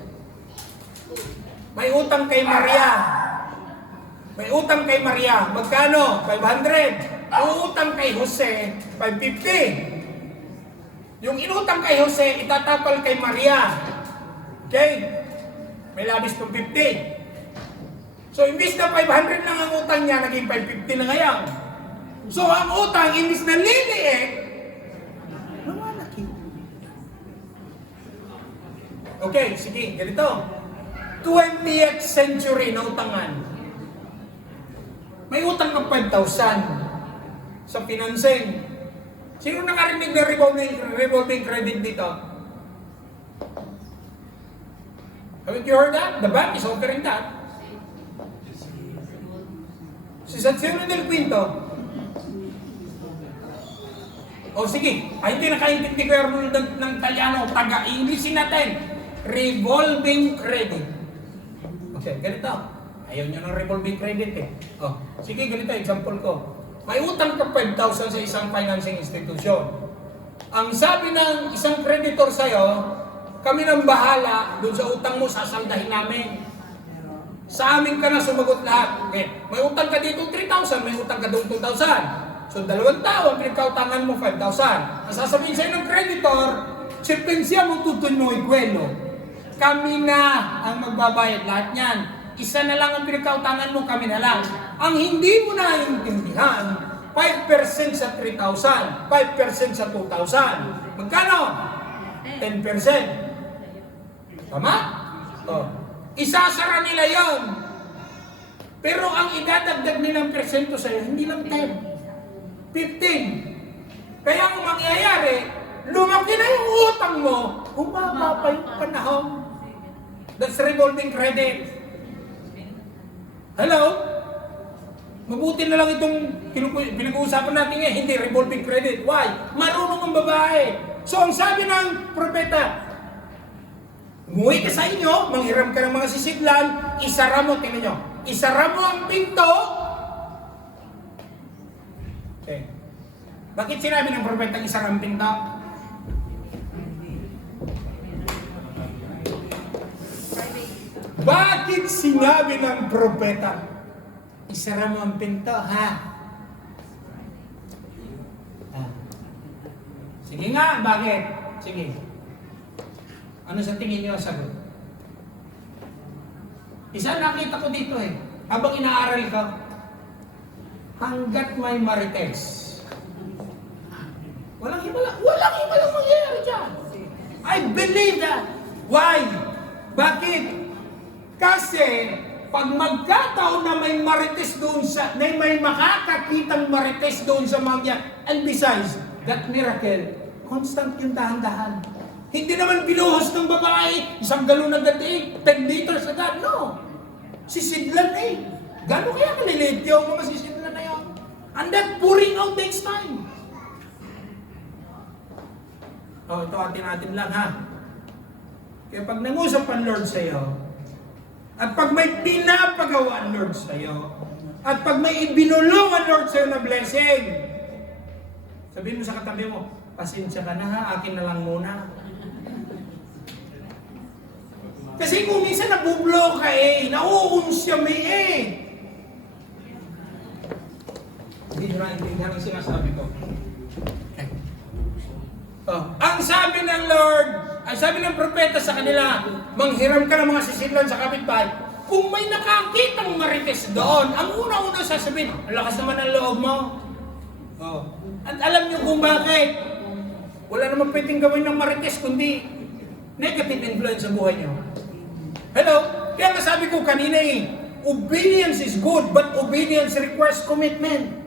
May utang kay Maria. May utang kay Maria. Magkano? 500. Uutang kay Jose, 550. Yung inutang kay Jose, itatapal kay Maria. Okay? May labis pang 50. So, imbis na 500 lang ang utang niya, naging 550 na ngayon. So, ang utang, imbis na liliit, lumalaki. Okay, sige, ganito. 20th century na utangan. May utang ng 5,000 sa financing. Sino nakarinig ng revolving credit dito? Haven't you heard that? The bank is offering that. Si San Siro del Quinto. O sige, hindi nakaintindi ko yung ng Talyano, taga-Inglesin natin. Revolving credit. Okay, ganito. Ayaw nyo ng revolving credit eh. Sige, ganito, example ko. May utang ka 5,000 sa isang financing institution. Ang sabi ng isang creditor sa'yo, kami nang bahala, doon sa utang mo, sasaldahin namin. Sa amin ka na sumagot lahat. Okay. May utang ka dito 3,000, may utang ka doon 2,000. So, 2 tao, ang pinagkautangan mo 5,000. Ang sasabihin sa'yo ng creditor, sipensya mo tutun mo ikwelo. Kami na ang magbabayad lahat niyan. Isa na lang ang pinagkautangan mo, kami na lang. Ang hindi mo na intindihan, 5% sa 3,000, 5% sa 2,000. Magkano? 10%. Tama? Isasara nila yon. Pero ang idadagdag nilang persento sa'yo, hindi lang 10, 15. Kaya ang mangyayari, lumaki na yung utang mo, bumaba pa yung panahon. That's revolving credit. Hello? Mabuti na lang itong pinag-uusapan natin ngayon, hindi revolving credit. Why? Marunong ang babae. So ang sabi ng propeta, umuwi ka sa inyo, manghiram ka ng mga sisidlan, isara mo, tingnan nyo, isara mo ang pinto. Okay. Bakit sinabi ng propeta isara ang pinto? Bakit sinabi ng propeta, isara mo ang pinto, ha? Sige nga, bakit? Sige. Ano sa tingin niyo ang sagot? Isa nakita ko dito eh. Habang inaaral ka, hanggat may marites. Walang himalang mangyayari dyan. I believe that. Why? Bakit? Kasi, pag magkataon na may marites doon sa, may makakakitang marites doon sa mga, and besides, that miracle, constant yung dahan-dahan. Hindi naman binuhos ng babae, isang galon na gating, 10 liters agad, no. Sisidlan eh. Gano'n kaya kaliliit yung mga sisidlan na yun? And that pouring out takes time. Ito atin natin lang ha. Kaya pag nangusap ang Lord sa iyo, at pag may pinapagawa ang Lord sa iyo, at pag may ibinulong ang Lord sa iyo na blessing, sabihin mo sa katabi mo, pasensya ka na ha, akin na lang muna. Kasi kung minsan nabublo ka eh, nauunsyami eh. Hindi nyo naintindihan ang sinasabi ko. Ang sabi ng Lord, ang sabi ng propeta sa kanila, manghiram ka ng mga sisidlan sa kapitbahay. Kung may nakakitang marites doon, ang una-una sasabihin, ang lakas naman ang loob mo. At alam niyo kung bakit? Wala naman pwedeng gawin ng marites kundi negative influence sa buhay niyo. Hello? Kaya nga sabi ko kanina eh, obedience is good, but obedience requires commitment.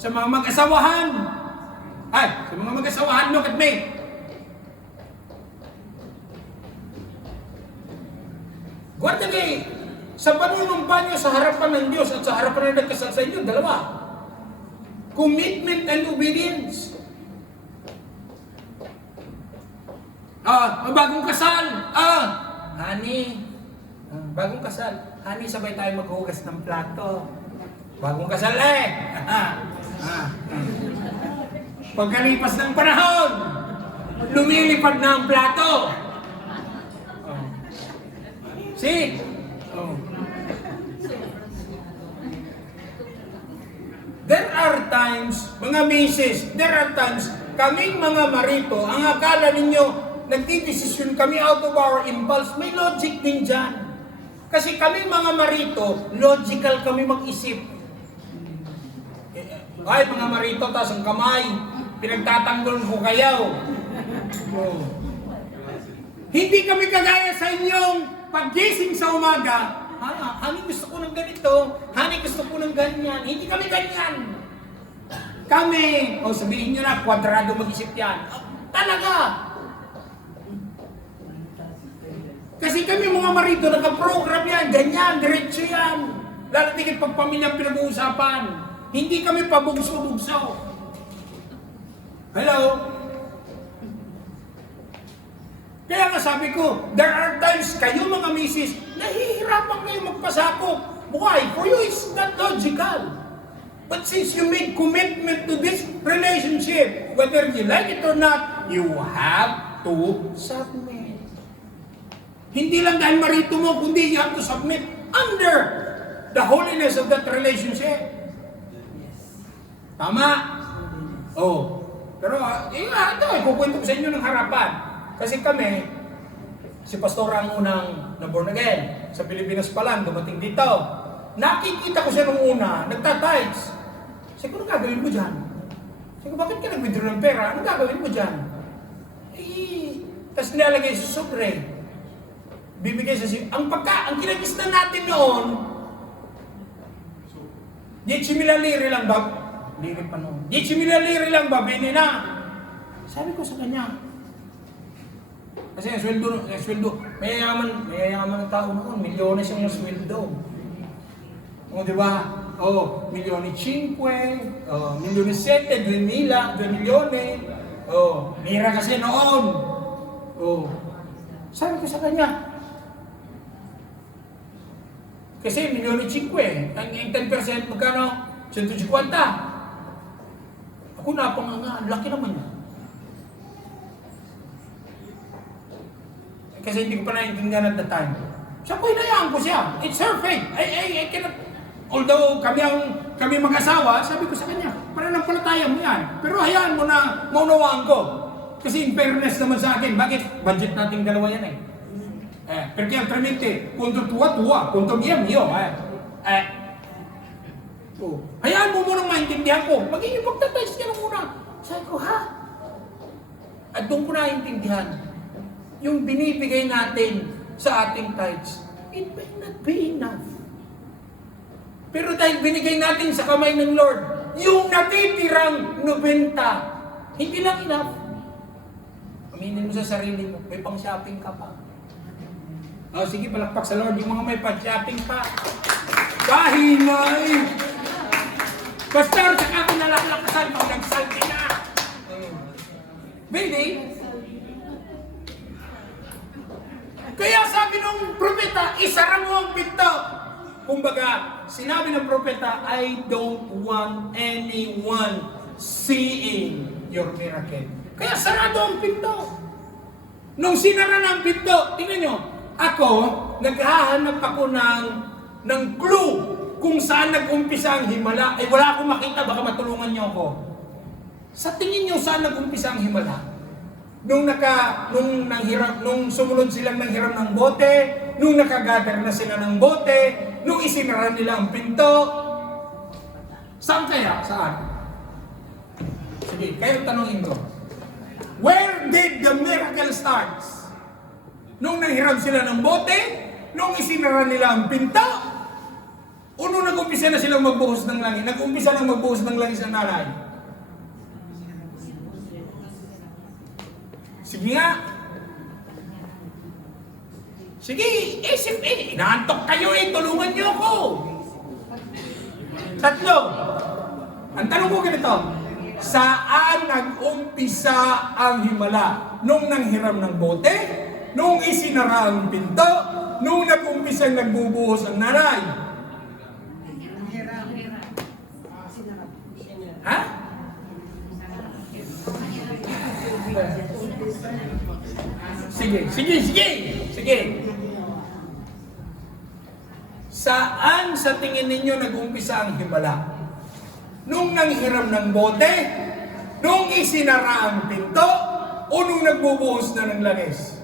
Sa mga mag-asawahan, sa mga mag-asawahan, look at me. Guarda ni, sa panunumpa niyo sa harapan ng Diyos at sa harapan ng nagkasal sa inyo, dalawa. Commitment and obedience. Bagong kasal. Honey, Bagong kasal. Honey, sabay tayo maghugas ng plato. Bagong kasal eh. Pagkalipas ng panahon, lumilipad na ang plato. Oh. See? Oh. There are times, mga misis, there are times, kaming mga marito, ang akala ninyo, nagdidesisyon kami out of our impulse, may logic din dyan. Kasi kami mga marito, logical kami mag-isip. Ay, mga marito, tas ang kamay, pinagtatanggol ko kayo. Oh. Hindi kami kagaya sa inyong paggising sa umaga, Honey, gusto ko ng ganito. Honey, gusto ko ng ganyan. Hindi kami ganyan. Kami, sabihin nyo na, kwadrado mag-isip yan. Talaga. Kasi kami mga marito, naka-program yan, ganyan, diretso yan. Lalo tigit pag pamilyang pinag-uusapan. Hindi kami pabugso-bugso. Hello? Kaya nga sabi ko, there are times kayo mga misis, nahihirapan kayo magpasakop. Why? For you, it's not logical. But since you made commitment to this relationship, whether you like it or not, you have to submit. Hindi lang dahil marito mo, kundi you have to submit under the holiness of that relationship. Tama? Oh. Pero, ito, ikukwento ko sa inyo ng harapan. Kasi kami, si Pastora ang unang na-born again. Sa Pilipinas pa lang, dumating dito. Nakikita ko siya nung una, nagtatights. Sabi ko, anong gagawin mo dyan? Sabi ko, bakit ka nag-withdraw ng pera? Anong gagawin mo dyan? Tapos nilalagay sa sobre. Bibigay sa ang kinagisnan natin noon, 10,000 lire lang ba? Lire pa noon. 10,000 lire lang ba? Bini na. Sabi ko sa kanya, kasi ang sweldo, mayayaman ng tao noon, milyones yung sweldo. O, di ba? O, milyoni 5, milyoni 7, 2 milyone. O, mira kasi noon. O, sabi ko sa kanya, kasi milyoni 5 ang 10% magkano? 150. Ako napanganga, laki naman yun. Kasi hindi ko pa naiintindihan at the time. Siya po, hinayaan ko siya. It's her faith. I cannot. Although kami mag-asawa, sabi ko sa kanya, pananampalataya mo yan. Pero hayaan mo na maunawaan ko. Kasi in fairness naman sa akin, bakit? Budget nating dalawa yan perché altrimenti contro tua, contro mio. Hayaan mo munang maintindihan ko. Magiging pagtatice ka nung una. Sabi ko, ha? At doon ko naiintindihan. Yung binibigay natin sa ating tithes, it may not be enough. Pero dahil binigay natin sa kamay ng Lord, yung natitirang 90, hindi lang enough. Aminin mo sa sarili mo, may pang-shopping ka pa. Sige, palakpak sa Lord, yung mga may pang-shopping pa. Kahinay! Pastor, saka ako nalaklakasan pag nagsalti na. Really? Kaya sabi ng propeta, isara mo ang pinto. Kumbaga, sinabi ng propeta, I don't want anyone seeing your miracle. Kaya sarado ang pinto. Nung sinara na ang pinto, tingnan nyo, ako, naghahanap ako ng clue kung saan nag-umpisa ang himala. Wala akong makita, baka matulungan nyo ako. Sa tingin nyo, saan nag-umpisa ang himala? Nung sumunod silang nanghiram ng bote, nung nakagather na sila ng bote, nung isinara nila ang pinto. Saan kaya? Saan? Sige, kayo tanongin ko. Where did the miracle start? Nung nanghiram sila ng bote, nung isinara nila ang pinto, o nung nag-umpisa na silang magbuhos ng langit, nag-umpisa na magbuhos ng langit sa nalay. Sige nga. Sige, isip inaantok kayo tulungan niyo ako. Tatlo. Ang tanong ko ganito, saan nag-umpisa ang himala? Nung nanghiram ng bote? Nung isinara ang pinto? nung nag-umpisang nagbubuhos ang nanay? Ha? Sige. Saan sa tingin ninyo nag-umpisa ang himala? Nung nanghiram ng bote? Nung isinara ang pinto? O nung nagbubuhos na ng langis?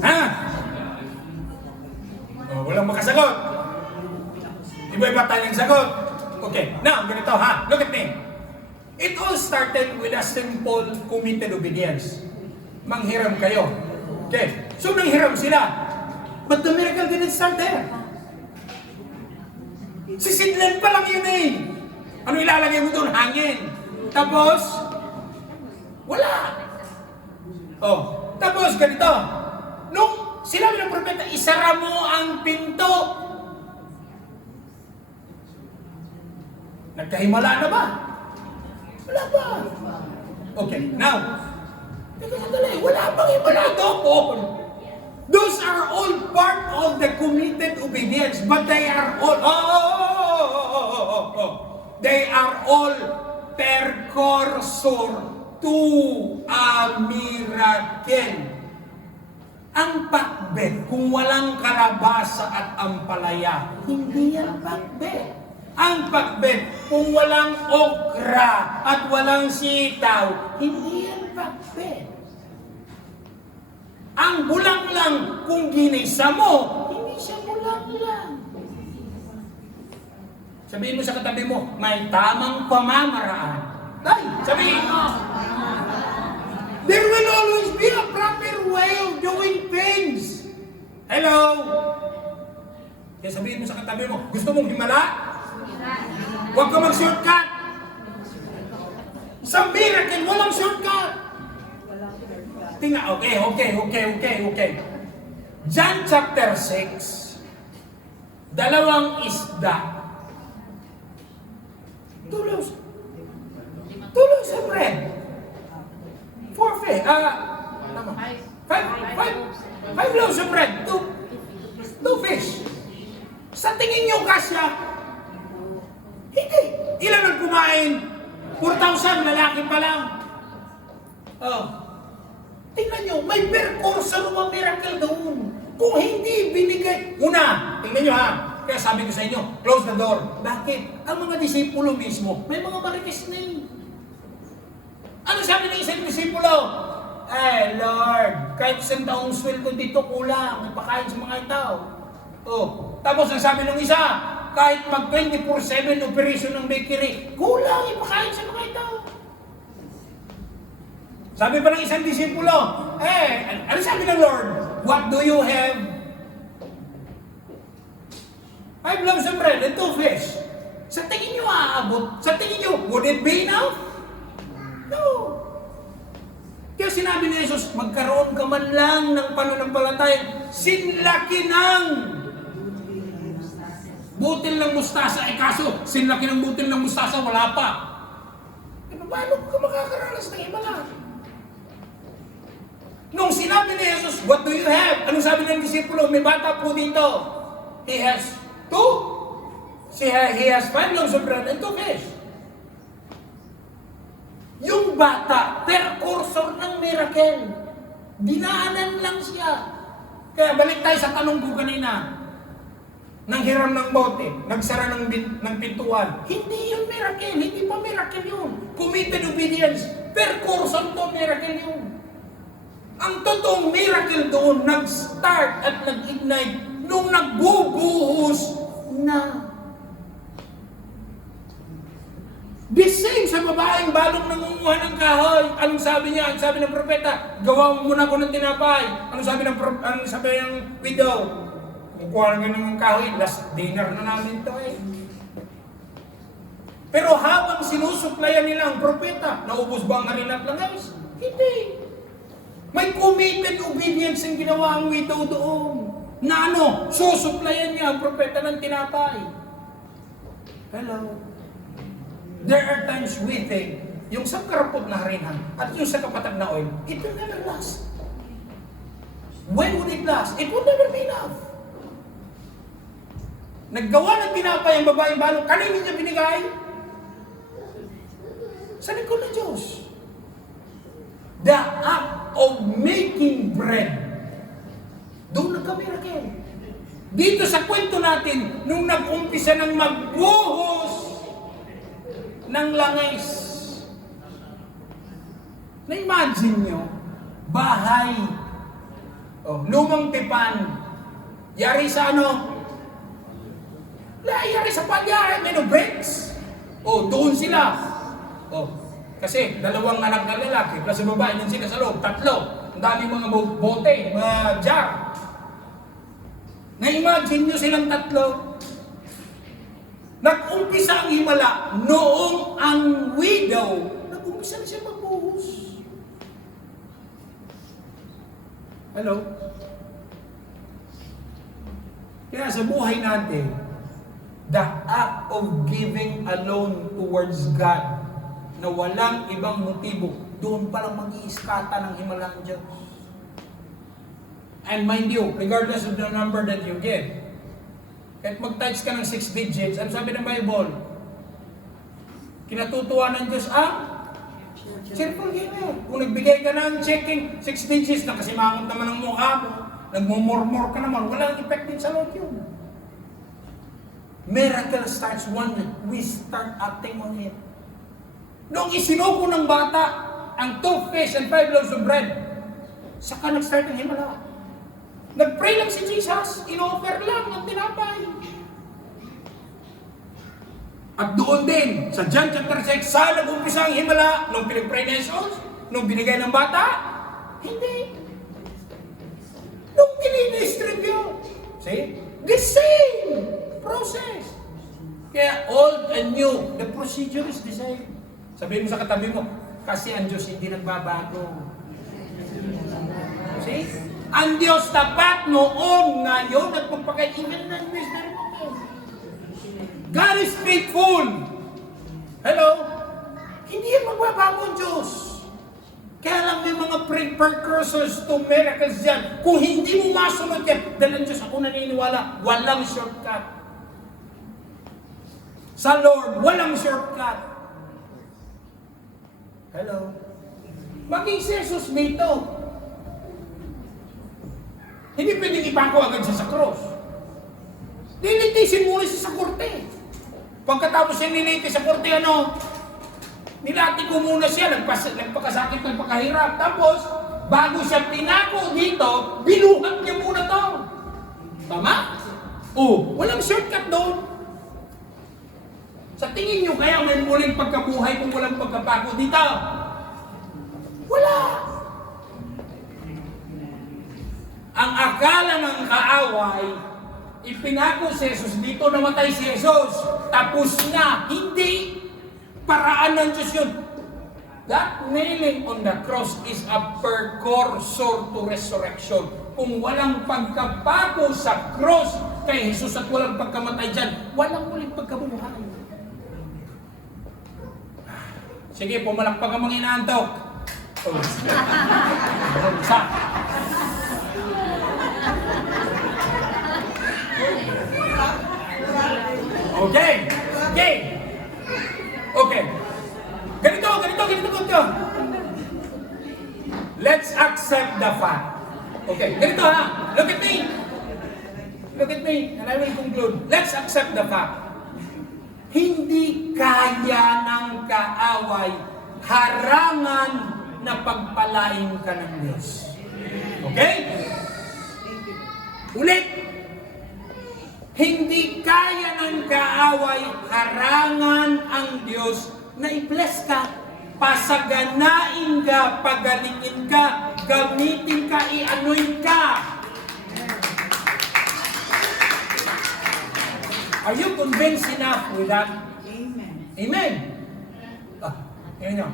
Ha? Oh, walang makasagot. Iba-iba tayong sagot. Okay, now, ganito ha. Look at me. It all started with a simple committed obedience. Manghiram kayo. Okay, so nanghiram sila. But the miracle didn't start there. Sisidlan pa lang yun eh. Ano ilalagay mo doon? Hangin. Tapos, wala. Oh, tapos ganito. Nung sinabi ng propeta, isara mo ang pinto. Nagkahimala na ba? Wala ba? Okay, now, wala bang himala doon? Those are all part of the committed obedience, but they are all, they are all precursor to a miracle. Ang pakbet, kung walang kalabasa at ampalaya, hindi yan pakbet. Ang pakbet, kung walang okra at walang sitaw, hindi yan pakbet. Ang bulang lang, kung ginisa mo, hindi siya bulang lang. Sabihin mo sa katabi mo, may tamang pamamaraan. Ay, sabihin mo. There will always be a proper way of doing things. Hello? Kaya sabihin mo sa katabi mo, gusto mong himala? Huwag ka mag-shortcut. Sa miracle, walang shortcut. Tingnan, okay. John chapter 6, dalawang isda. Tulos sa bread. Forfeit. Five loaves of bread. Two fish. Sa tingin nyo kasya? Hindi. Ilan ang kumain? 4,000, lalaki pa lang. Oh. Tingnan nyo, may precursor ng miracle doon. Kung hindi binigay, una, tingnan nyo ha, kaya sabi ko sa inyo, close the door. Bakit? Ang mga disipulo mismo, may mga marites na yun. Ano sabi ng isang disipulo? Lord, kahit isang taong sweldo dito kulang, ipakain sa mga tao. Oh, tapos ang sabi ng isa, kahit mag 24/7 operation ng bakery, kulang, ipakain sa mga tao. Sabi pa ng isang disipulo, ano sabi ng Lord? What do you have? 5 loaves of bread and 2 fish. Sa tingin nyo aabot? Sa tingin nyo, would it be enough? No. Kaya sinabi ni Jesus, magkaroon ka man lang ng pananampalataya, sinlaki ng butil ng mustasa. Kaso, sinlaki ng butil ng mustasa, wala pa. Paano ka makakaranas ng iba lang? Nung sinabi ni Jesus, what do you have? Anong sabi ng disipulo? May bata po dito. He has 2. He has 5 loaves of bread and 2 fish. Yung bata, precursor ng miracle. Dinaanan lang siya. Kaya balik tayo sa tanong ko kanina. Nanghiram ng bote, nagsara ng pintuan. Hindi yun miracle. Hindi pa miracle yun. Committed obedience. Precursor to miracle yun. Ang totoong miracle doon, nag-start at nag-ignite nung nagbubuhos na. The same sa babaeng balong nangunguha ng kahoy. Anong sabi niya? Ang sabi ng propeta, gawa mo muna ko ng tinapay. Anong sabi ng widow? Kukuha nga ng kahoy, last dinner na namin to eh. Pero habang sinusuplayan nila ang propeta, naubos ba ang harinat lang guys? Hindi. May committed obedience ang ginawa ang widow doon. Na ano, susuplayan niya ang propeta ng tinapay. Hello. There are times we think yung sa karapot na harina at yung sa kapatag na oil, it will never last. When would it last? It would never be enough. Naggawa ng tinapay ang babaeng balong, kanino niya binigay? Sa likod ng Diyos. The act of making bread. Doon nagka-miracle. Dito sa kwento natin, nung nag-umpisa ng magbuhos ng langis. Na-imagine nyo, bahay, lumang tipan, yari sa ano? Yari sa palya, may no bricks. Doon sila. Kasi dalawang anak na lalaki, plus sa babae, nun sila sa loob, 3. Ang daming mga bote, mga jar. Na-imagine nyo silang 3. Nag-umpisa ang himala noong ang widow, nag-umpisa na siya magbuhos. Hello? Kaya sa buhay natin, the act of giving alone towards God na walang ibang motibo, doon palang mag-iiskata ng himala ng Diyos. And mind you, regardless of the number that you give, kahit mag-touch ka ng 6 digits, ano sabi ng Bible? Kinatutuwa ng Diyos ang cheerful giver. Kung nagbigay ka ng checking 6 digits na kasimangot naman ang mukha mo, nagmumurmur ka naman, walang effect din sa Lord yun. Miracle starts when we start acting on it. Noong isinuko ng bata ang 2 fish and 5 loaves of bread, saka nag-start ang himala. Nag-pray lang si Jesus, in-offer lang ang tinapay. At doon din, sa John chapter 6, saan nag-umpisa ang himala? Nung pinag-pray ni Jesus? Nung binigay ng bata? Hindi. Nung dinidistribute. See? The same process. Kaya old and new, the procedure is the same. Sabihin mo sa katabi mo, kasi ang Diyos hindi nagbabago. See? Ang Diyos tapat noon, ngayon, at magpakailan ng mystery mo. God is faithful. Hello? Hindi yan magbabago ang Diyos. Kaya lang may mga precursors to miracles yan. Kung hindi mo masunod yan, dahil ang Diyos, ako naniniwala, walang shortcut. Sa Lord, walang shortcut. Hello? Maging si Jesus dito. Hindi pwedeng ipako agad siya sa cross. Nilitisin muna siya sa korte. Pagkatapos siya niliti sa korte, nilati ko muna siya, nagpakasakit, nagpakahirap. Tapos, bago siya pinako dito, binuhat niya muna to. Tama? Walang shortcut doon. Sa tingin nyo, kaya may muling pagkabuhay kung walang pagkapako dito? Wala. Ang akala ng kaaway, ipinako si Jesus dito, namatay si Jesus. Tapos na, hindi. Paraan ng Diyos yun. That nailing on the cross is a precursor to resurrection. Kung walang pagkapako sa cross kay Jesus at walang pagkamatay dyan, walang muling pagkabuhay. Sige, pumalakpak ang mga inaantok. Okay. Ganito. Let's accept the fact. Okay, ganito ha. Look at me, and I will conclude. Let's accept the fact. Hindi kaya ng kaaway harangan na pagpalain ka ng Diyos. Okay? Ulit. Hindi kaya ng kaaway harangan ang Diyos na i-bless ka, pasaganain ka, pagalingin ka, gamitin ka, i-anoint ka. Are you convinced enough with that? Amen. Ngayon nyo.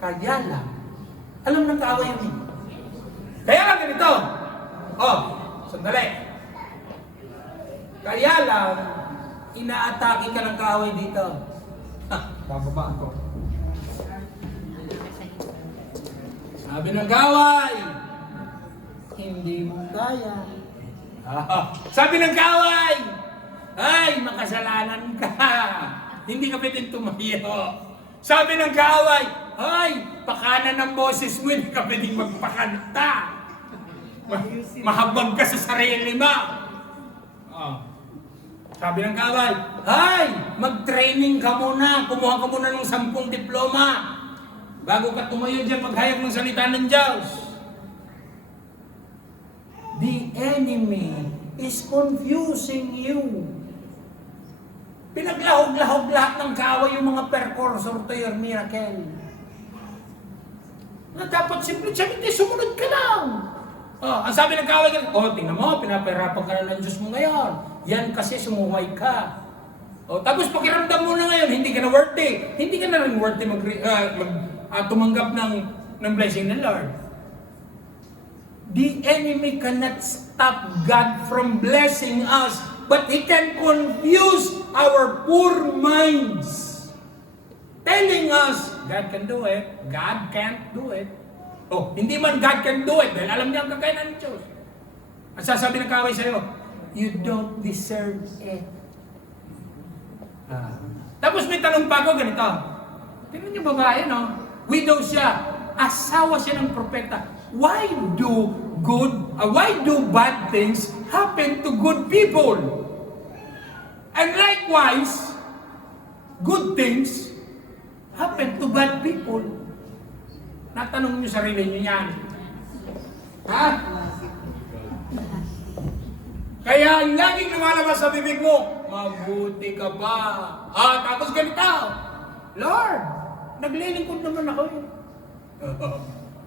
Kaya lang. Alam ng kaaway yun. Kaya lang ganito. Sandali. Kaya lang, inaatake ka ng kaaway dito. Bababaan ko. Sabi ng kaway, hindi mo kaya. Sabi ng kaway, ay, makasalanan ka. Hindi ka pwedeng tumayo. Sabi ng kaway, ay, pakanan ng boses mo, hindi ka pwedeng magpakanta. Mahabag ka sa sarili mo. Sabi ng kaway, ay, mag-training ka muna. Kumuha ka muna ng 10 diploma bago ka tumayo dyan maghayag ng salita ng Diyos. The enemy is confusing you. Pinaglahog-lahog lahat ng kaway yung mga precursor to your miracle. Na dapat simple-simple, sumunod ka lang. Ang sabi ng kaway, tingnan mo, pinapahirapan ka na ng Diyos mo ngayon. Yan kasi sumuway ka. Tapos pakiramdam mo na ngayon, hindi ka na worthy. Hindi ka na rin worthy tumanggap ng blessing ng Lord. The enemy cannot stop God from blessing us, but he can confuse our poor minds. Telling us, God can do it, God can't do it. Hindi man God can do it, dahil alam niya ang kakayanan ng Diyos. Ang sasabi ng kaway sa'yo, you don't deserve it. Tapos may tanong pa ako ganito. Tingnan niyo babae, no? Widow siya. Asawa siya ng propeta. Why do bad things happen to good people? And likewise, good things happen to bad people. Natanong niyo sarili niyo yan. Ha? Kaya laging lumalabas sa bibig mo, mabuti ka ba? Tapos ganito, Lord, naglilingkod naman ako.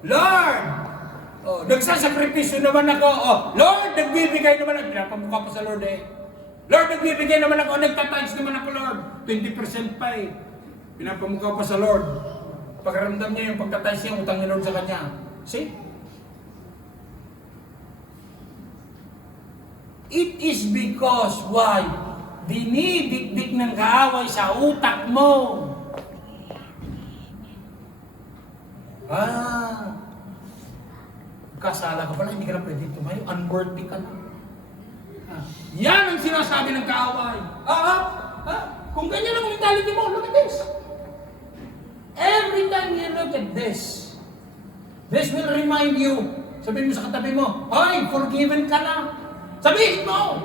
Lord, nagsasakripisyo naman ako. Lord, nagbibigay naman ako. Pinapamukha ko sa Lord eh. Lord, nagbibigay naman ako. Nagtatimes naman ako, Lord. 20% pa eh. Pinapamukha pa sa Lord. Pagkaramdam niya yung pagtatimes niya, utang ni Lord sa kanya. See? It is because, why? Dinidikdik ng kaaway sa utak mo. Kasala ka pala, hindi ka na pwede tumayo. Unworthy ka na. Yan ang sinasabi ng kaaway. Kung ganyan ang mentality mo, look at this. Every time you look at this will remind you. Sabihin mo sa katabi mo, ay, forgiven ka na. Sabihin mo,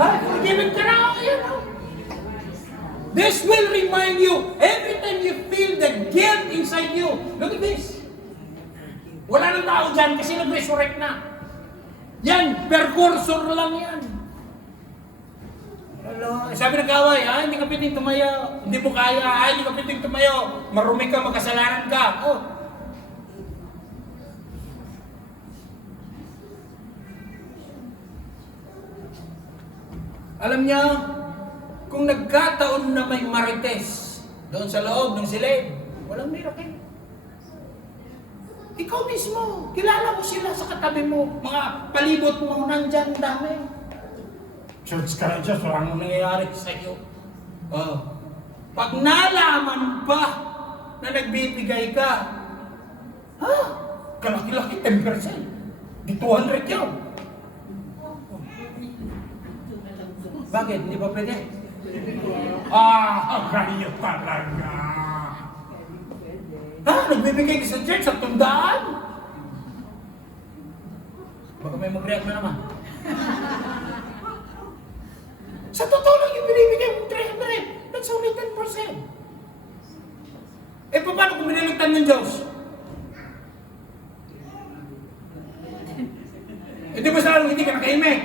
ay, forgiven ka na. Ayan, this will remind you, every time you feel the guilt inside you. Look at this. Wala nang tao dyan kasi nag-resurrect na. Yan, precursor lang yan. Sabi ng kaway, hindi ka pwedeng tumayo. Hindi mo kaya, hindi ka pwedeng tumayo. Marumi ka, magkasalanan ka. Alam niya, kung nagkataon na may marites doon sa loob ng silid, walang miracle. Ikaw mismo, kilala mo sila sa katabi mo, mga palibot mo nandyan, dami. Church ka lang dyan, walang nangyayari sa iyo. Pag nalaman pa na nagbibigay ka, kalaki-laki 10%. Di 200 yun. Bakit? Hindi ba pwede? Kayo talaga. Nagbibigay ka sa church sa tundaan? Baka may mag-react na naman. Sa totoo lang yung binibigay mo 300. That's only 10%. Paano kung biniligtan ng Diyos? Di ba sa hindi ka nakaimik?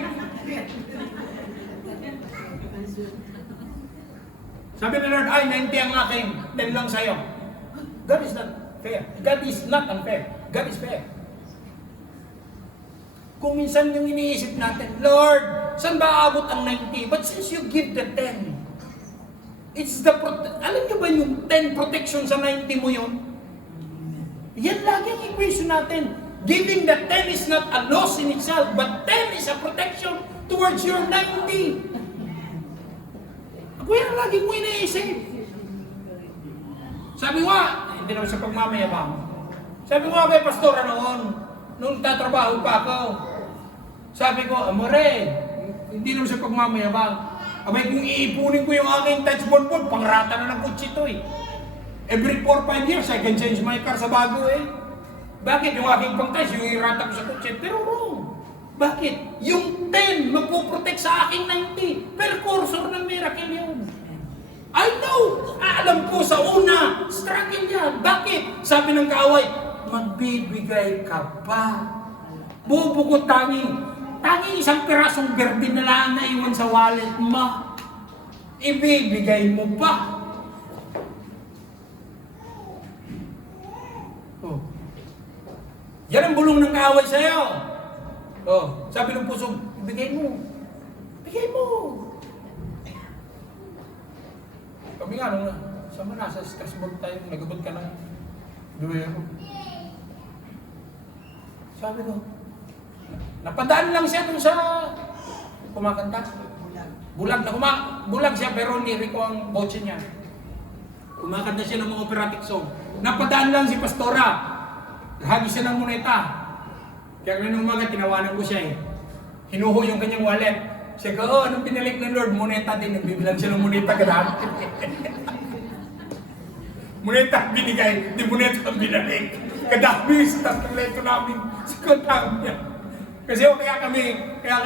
Sabi ni Lord, 90 ang aking, 10 lang sa'yo. God is not fair. God is not unfair. God is fair. Kung minsan yung iniisip natin, Lord, saan ba aabot ang 90? But since you give the 10, it's the alam niyo ba yung 10 protection sa 90 mo yun? Yan lagi ang equation natin. Giving the 10 is not a loss in itself, but 10 is a protection towards your 90. Ako yan lagi mo iniisip. Sabi nga, hindi naman sa pagmamayabang. Sabi ko nga kay pastora noon, nung tatrabaho pa ako. Sabi ko, amore, hindi naman siya pagmamayabang. Abay, kung iipunin ko yung aking touch bonbon, pangrata na ng kutsi ito eh. Every 4-5 years, I can change my car sa bago eh. Bakit? Yung aking pang-touch, yung irata ko sa kutsi, pero wrong. Bakit? Yung 10, magpuprotect sa aking 90. Precursor ng miracle yun. I know! Alam ko sa una, struggle yan. Bakit? Sabi ng kaaway, magbibigay ka pa. Bubukod tanging isang pirasong berde na lang na iwan sa wallet mo. Ibibigay mo pa. Oh. Yan ang bulong ng kaaway sa'yo. Oh, sabi ng puso, ibigay mo. Ibigay mo. Kami nga, nung sama na, sa Strasbourg tayo, nagabot ka ng duwero. Sabi ko, napadaan lang siya dun sa kumakanta. Bulag siya pero lirik ko ang botse niya. Kumakanta siya ng mga operatic song. Napadaan lang si Pastora. Hagi siya ng moneta. Kaya ngayon umaga, tinawanan ko siya eh. Hinuho yung kanyang wallet. Siya ko, anong pinalik ng Lord? Moneta din. Nagbibilang siya ng moneta kadami. Moneta ang binigay, di moneta ang binalik. Kadami sa tatlong namin. Sa kantang niya. Kasi kaya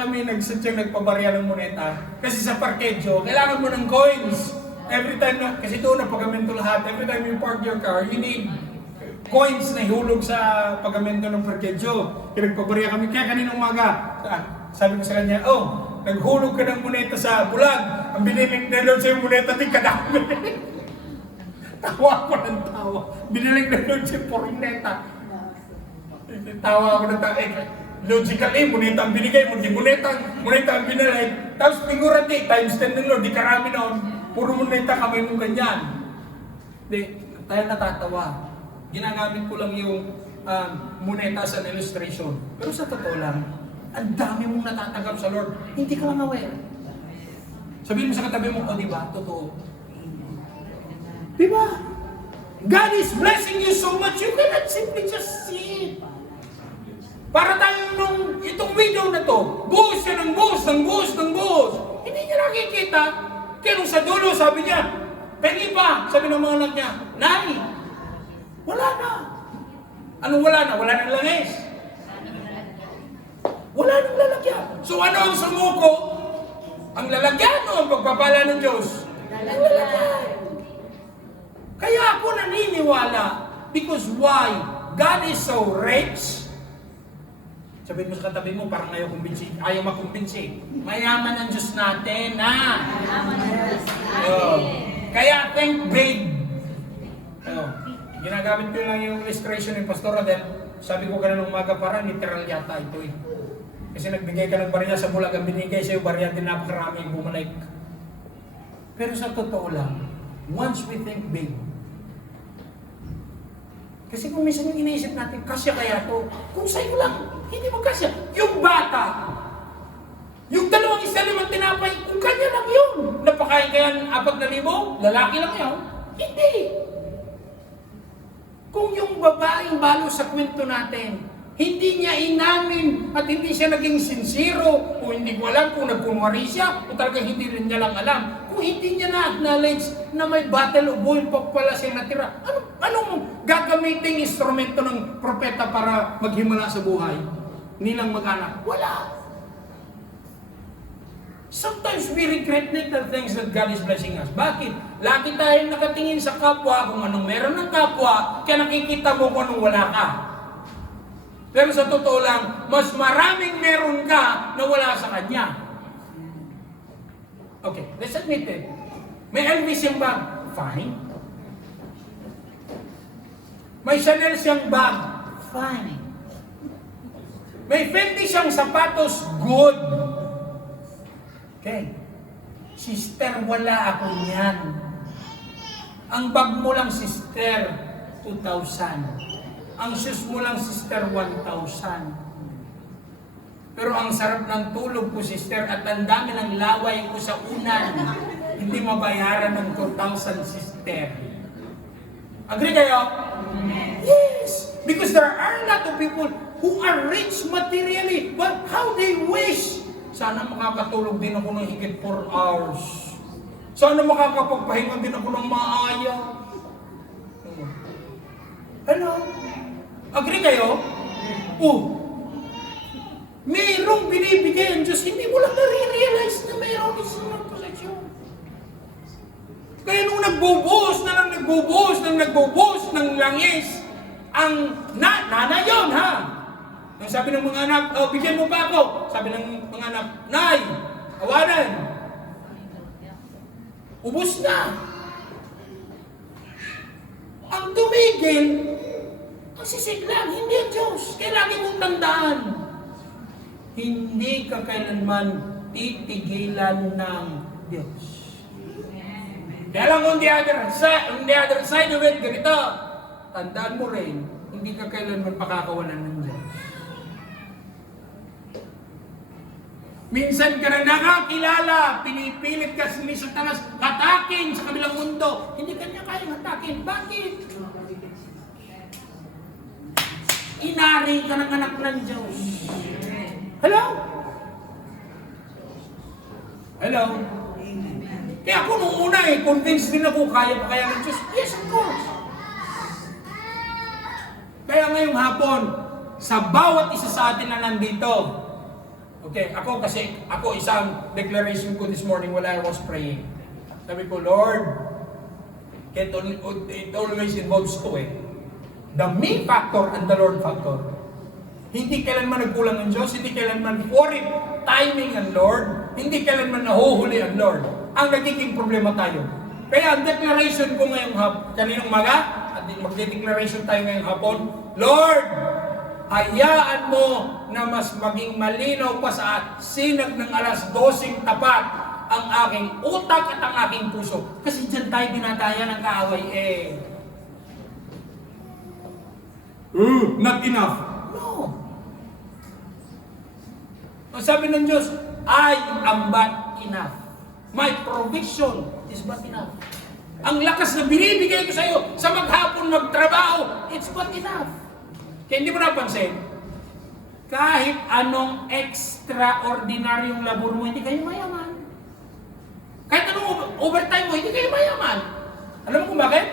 kami nagsadyang nagpabarya ng moneta. Kasi sa parkedyo, kailangan mo ng coins. Every time na, kasi doon na pagamento lahat. Every time you park your car, you need coins na ihulog sa pagamento ng parkedyo. Kaya nagpabarya kami. Kaya kaninang umaga, sabi ko sa kanya, naghulog ka ng moneta sa bulag. Ang biniling na doon sa'yo moneta, di kadami. Tawa ko ng tawa. Biniling na doon sa'yo moneta. Tawa ko ng tawa. Logically, moneta ang binigay mo, di moneta ang binalay. Tapos figurative, times 10 ng Lord, di karami noon. Puro moneta kami mong ganyan. Di, tayo natatawa. Ginagamit ko lang yung moneta sa illustration. Pero sa totoo lang, ang dami mong natatanggap sa Lord. Hindi ka lang aware. Sabihin mo sa katabi mo, diba? Totoo. Diba? God is blessing you so much, you cannot simply just see it. Para tayo nung itong video na to, buhos siya ng buhos, ng buhos, ng buhos. Hindi niya nakikita. Kaya nung sa dulo, sabi niya, pengi pa, sabi ng mga anak niya, Nay, wala na. Anong wala na? Wala nang langis. Wala nang lalagyan. So ano ang sumuko? Ang lalagyan o ang pagpapala ng Diyos? Ang lalagyan. Kaya ako naniniwala, because why? God is so rich. Sabihin mo sa katabi mo, parang ayaw makumbinsi. Mayaman ang Diyos natin, ha? Mayaman ang Diyos natin. Kaya thank babe. Ginagamit ko lang yung illustration ng Pastora dahil sabi ko kanina umaga parang literal yata ito eh. Kasi nagbigay ka ng barya sa bulag, ang binigay sa'yo barya din napakarami ang bumalik. Pero sa totoo lang, once we think big, kasi kung minsan yung iniisip natin, kasya kaya to, kung sa'yo lang, hindi mo kasya. Yung bata, yung 2,500 tinapay, kung kanya lang yun. Napakain kaya ng 4,000, lalaki lang yun. Hindi. Kung yung babaeng balo sa kwento natin, hindi niya inamin at hindi siya naging sincero, o hindi ko alam kung nagkunwari siya, o talagang hindi rin niya lang alam. Kung hindi niya na-acknowledge na may bottle of oil pa pala siya natira, anong gagamiting instrumento ng propeta para maghimala sa buhay? Hindi lang mag-anak. Wala. Sometimes we regret little things that God is blessing us. Bakit? Lagi tayong nakatingin sa kapwa kung anong meron ng kapwa, kaya nakikita mo kung anong wala ka. Pero sa totoo lang, mas maraming meron ka na wala sa kanya. Okay, let's admit it. May Elvis siyang bag. Fine. May Chanel siyang bag. Fine. May Fendi siyang sapatos. Good. Okay. Sister, wala ako niyan. Ang bag mo lang, sister, 2,000. Ang shoes mo lang, sister, 1,000. Pero ang sarap ng tulog ko, sister, at ang dami ng laway ko sa unan. Hindi mabayaran ng 2,000, sister. Agree kayo? Yes! Because there are a lot of people who are rich materially, but how they wish, sana makakatulog din ako ng higit 4 hours. Sana makakapagpahinga din ako ng maaya. Hello? Agree kayo? Mayroong binibigay ang Diyos, hindi mo lang nare-realize na mayroong isang posisyon. Kaya nung nagbubuhos ng langis, ang nanay yun, ha? Nung sabi ng mga anak, bigyan mo pa ako. Sabi ng mga anak, Nay, awanan. Ubus na. Ang tumigil, ang sisiglang, hindi ang Diyos. Kaya lagi mong tandaan, hindi ka kailanman titigilan ng Diyos. Kaya lang on the other side of it, ganito, tandaan mo rin, hindi ka kailanman pakakawalan ng Diyos. Minsan ka na nakakilala, pinipilit ka ni Satanas hatakin sa kabilang mundo. Hindi ka niya kayang hatakin. Bakit? Inari ka ng anak ng Diyos. Hello? Hello? Kaya ako nung una convinced din ako, kaya ng Diyos. Yes, of course. Kaya ngayong hapon, sa bawat isa sa atin na nandito, okay, ako isang declaration ko this morning while I was praying. Sabi ko, Lord, it always involves two. The me factor and the Lord factor. Hindi kailanman nagkulang ang Diyos, hindi kailanman foreign timing ang Lord, hindi kailanman nahuhuli ang Lord. Ang nagiging problema tayo. Kaya ang declaration ko ngayong kaninang umaga, at magde-declaration tayo ngayong hapon, Lord, hayaan mo na mas maging malinaw pa sa sinag ng alas 12 tapat ang aking utak at ang aking puso. Kasi dyan tayo dinadaya ng kaaway not enough. No. Ang sabi ng Diyos, I am but enough. My provision is but enough. Ang lakas na binibigay ko sa iyo sa maghapon magtrabaho, it's but enough. Kaya hindi mo napansin, kahit anong extraordinaryong labor mo, hindi kayo mayaman. Kahit anong overtime mo, hindi kayo mayaman. Alam mo kung bakit?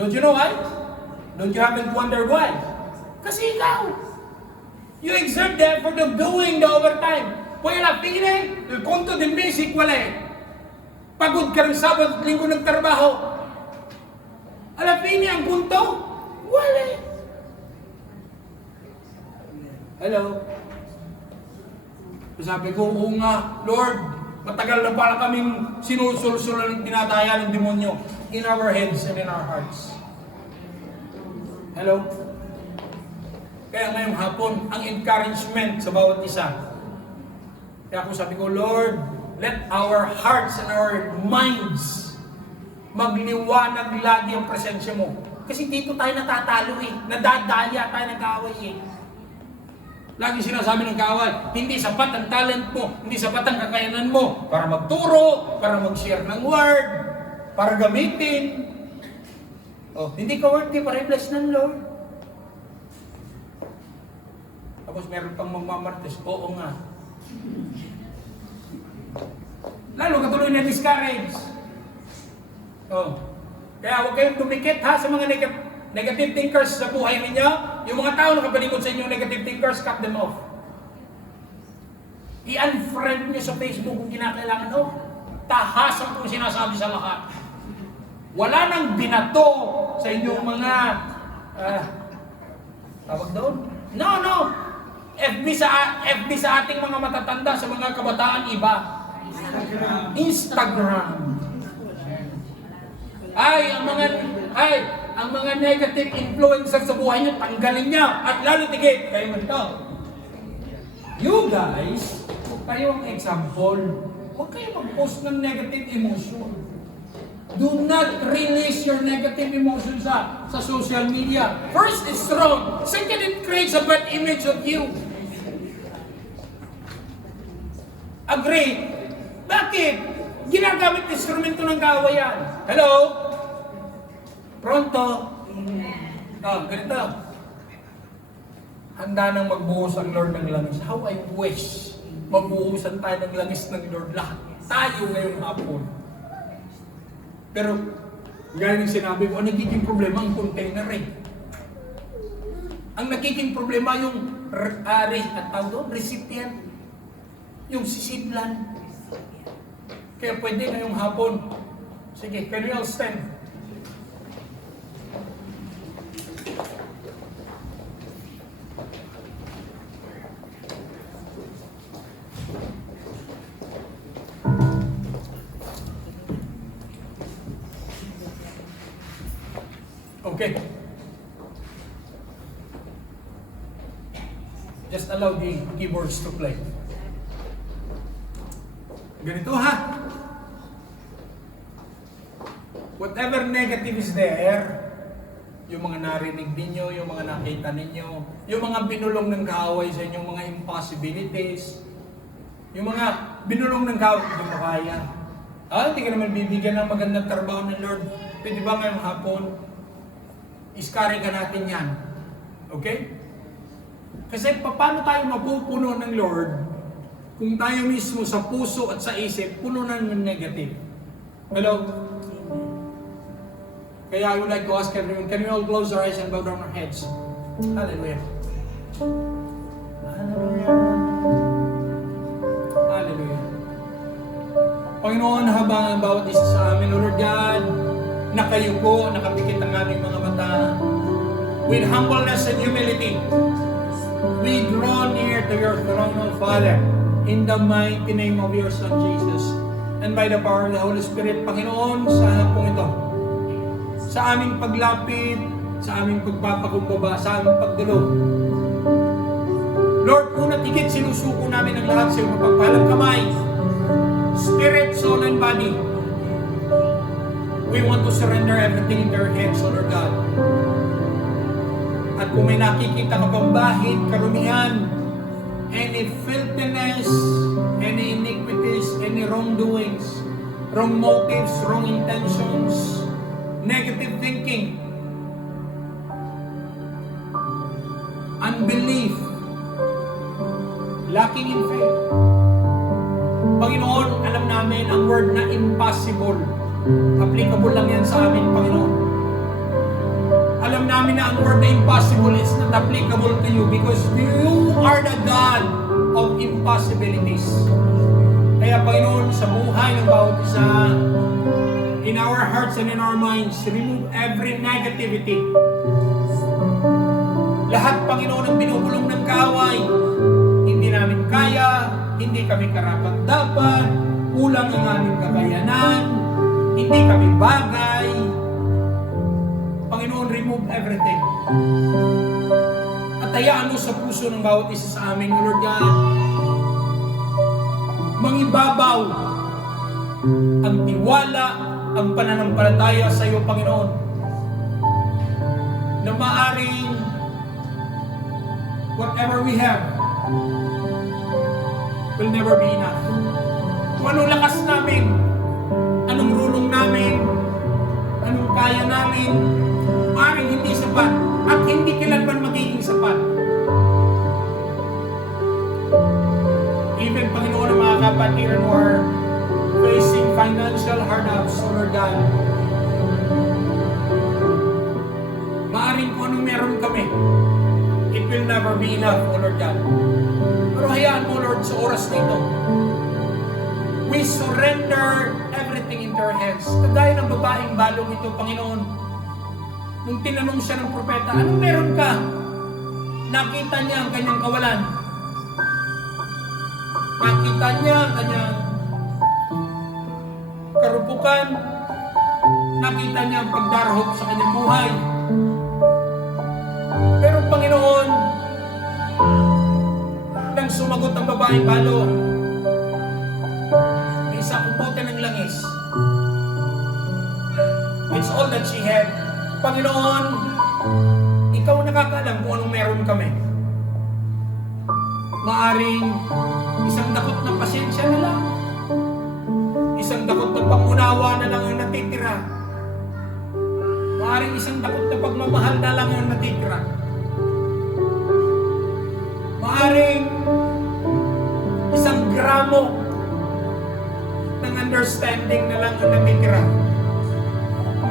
Don't you know why? Don't you happen to wonder why? Kasi ikaw, you exert the effort of doing the overtime. Pwede na feeling, el punto del basic, wala Pagod ka ng Sabado at Linggo ng trabaho. Alapin niya ang punto? Wala. Hello? Sabi ko, oo nga, Lord, matagal na pala kaming sinusulsulan ng tinataya ng demonyo in our heads and in our hearts. Hello? Kaya ngayong hapon, ang encouragement sa bawat isa. Kaya ako sabi ko, Lord, let our hearts and our minds magliwanag lagi ang presensya mo. Kasi dito tayo natatalo nadadaya tayo nag-aaway Lagi sinasabi ng kaaway, hindi sapat ang talent mo, hindi sapat ang kakayanan mo para magturo, para mag-share ng word, para gamitin. Hindi ka worthy para i-bless ng Lord. Tapos meron pang magmamartes, oo nga. Lalo katuloy na discourage. Kaya huwag kayong dumikit sa mga negative thinkers sa buhay ninyo. Yung mga tao na kapalikod sa inyo negative thinkers, cut them off. I-unfriend nyo sa Facebook kung kinakailangan. Tahasan kung sinasabi sa lahat. Wala nang binato sa inyong mga tawag doon? No. FB sa ating mga matatanda, sa mga kabataan iba. Instagram. Ang mga negative influencer sa buhay niyo, tanggalin niya. At lalo tigit, kayo ganito. You guys, huwag kayo ang example. Huwag kayo mag-post ng negative emotion. Do not release your negative emotions sa social media. First, it's wrong. Second, it creates a bad image of you. Agree? Bakit? Ginagamit instrumento ng kawayan. Hello? Pronto? Ganito. Handa nang magbuhos ang Lord ng langis. How I wish magbuhusan tayo ng langis ng Lord lahat. Tayo ngayong hapon. Pero, gaya ng sinabi ko, ang nagiging problema ang container eh. Ang nagiging problema yung recipient. Yung sisidlan. Kaya pwede ngayong hapon. Sige, can we all stand? Okay. Just allow the keyboards to play. Ganito ha. Whatever negative is there, yung mga narinig ninyo, yung mga nakita ninyo, yung mga binulong ng kaaway sa inyong mga impossibilities, yung mga binulong ng kaaway, hindi mo kaya. Hindi ka naman bibigyan ng magandang trabaho ng Lord. Pwede ba ngayong hapon? Iskari ka natin yan. Okay? Kasi paano tayo mapupuno ng Lord kung tayo mismo sa puso at sa isip puno ng negative? Hello? Kaya I would like to ask everyone, can we all close our eyes and bow down our heads? Hallelujah. Hallelujah. Hallelujah. Panginoon, habang ang bawat isa sa amin, O Lord God, nakayuko, nakapikit ang aming mga mata, with humbleness and humility, we draw near to your throne, O Father, in the mighty name of your Son, Jesus. And by the power of the Holy Spirit, Panginoon, sa hapong ito, sa aming paglapit, sa aming pagpapakumbaba, sa aming pagdulog. Lord, una't higit sinusuko namin ang lahat sa iyong mapagpalang kamay, spirit, soul, and body. We want to surrender everything into your hands, O Lord God. At kung may nakikita ka pang bahid, karumihan, any filthiness, any iniquities, any wrongdoings, wrong motives, wrong intentions, negative thinking, unbelief, lacking in faith. Panginoon, alam namin ang word na impossible. Applicable lang yan sa amin, Panginoon. Alam namin na ang word na impossible is not applicable to you because you are the God of impossibilities. Kaya, Panginoon, sa buhay ng bawat isa, in our hearts and in our minds, remove every negativity. Lahat, Panginoon, ang binubulong ng kaaway, hindi namin kaya, hindi kami karapat-dapat, kulang ang aming kakayanan, hindi kami bagay. Panginoon, remove everything. At hayaan mo sa puso ng bawat isa sa amin, Lord God, mangibabaw ang tiwala, ang pananampalataya sa iyo, Panginoon, na maaring whatever we have will never be enough. Kung anong lakas namin, anong rulong namin, anong kaya namin, maaaring hindi sapat at hindi kailanman magiging sapat. Even, Panginoon, ang mga kapatiran mo are facing financial hardships, O Lord God. Maaaring kung anong meron kami, it will never be enough, O Lord God. Pero hayaan mo, Lord, sa oras na ito, we surrender everything into your hands. Kagaya ng babaeng balong ito, Panginoon, nung tinanong siya ng propeta, anong meron ka? Nakita niya ang kanyang kawalan. Nakita niya ang kanyang karupukan. Nakita niya ang pagdarahop sa kanyang buhay. Pero Panginoon, nang sumagot ang babaeng balo, may isang kumpote ng langis. It's all that she had. Panginoon, ikaw nakakaalam kung anong meron kami. Maaring isang dakot ng pasyensya na lang, isang dakot ng pangunawa na lang ang natitira. Maaaring isang dakot na pagmamahal na lang yung natitira. Maaaring isang gramo ng understanding na lang ang natitira.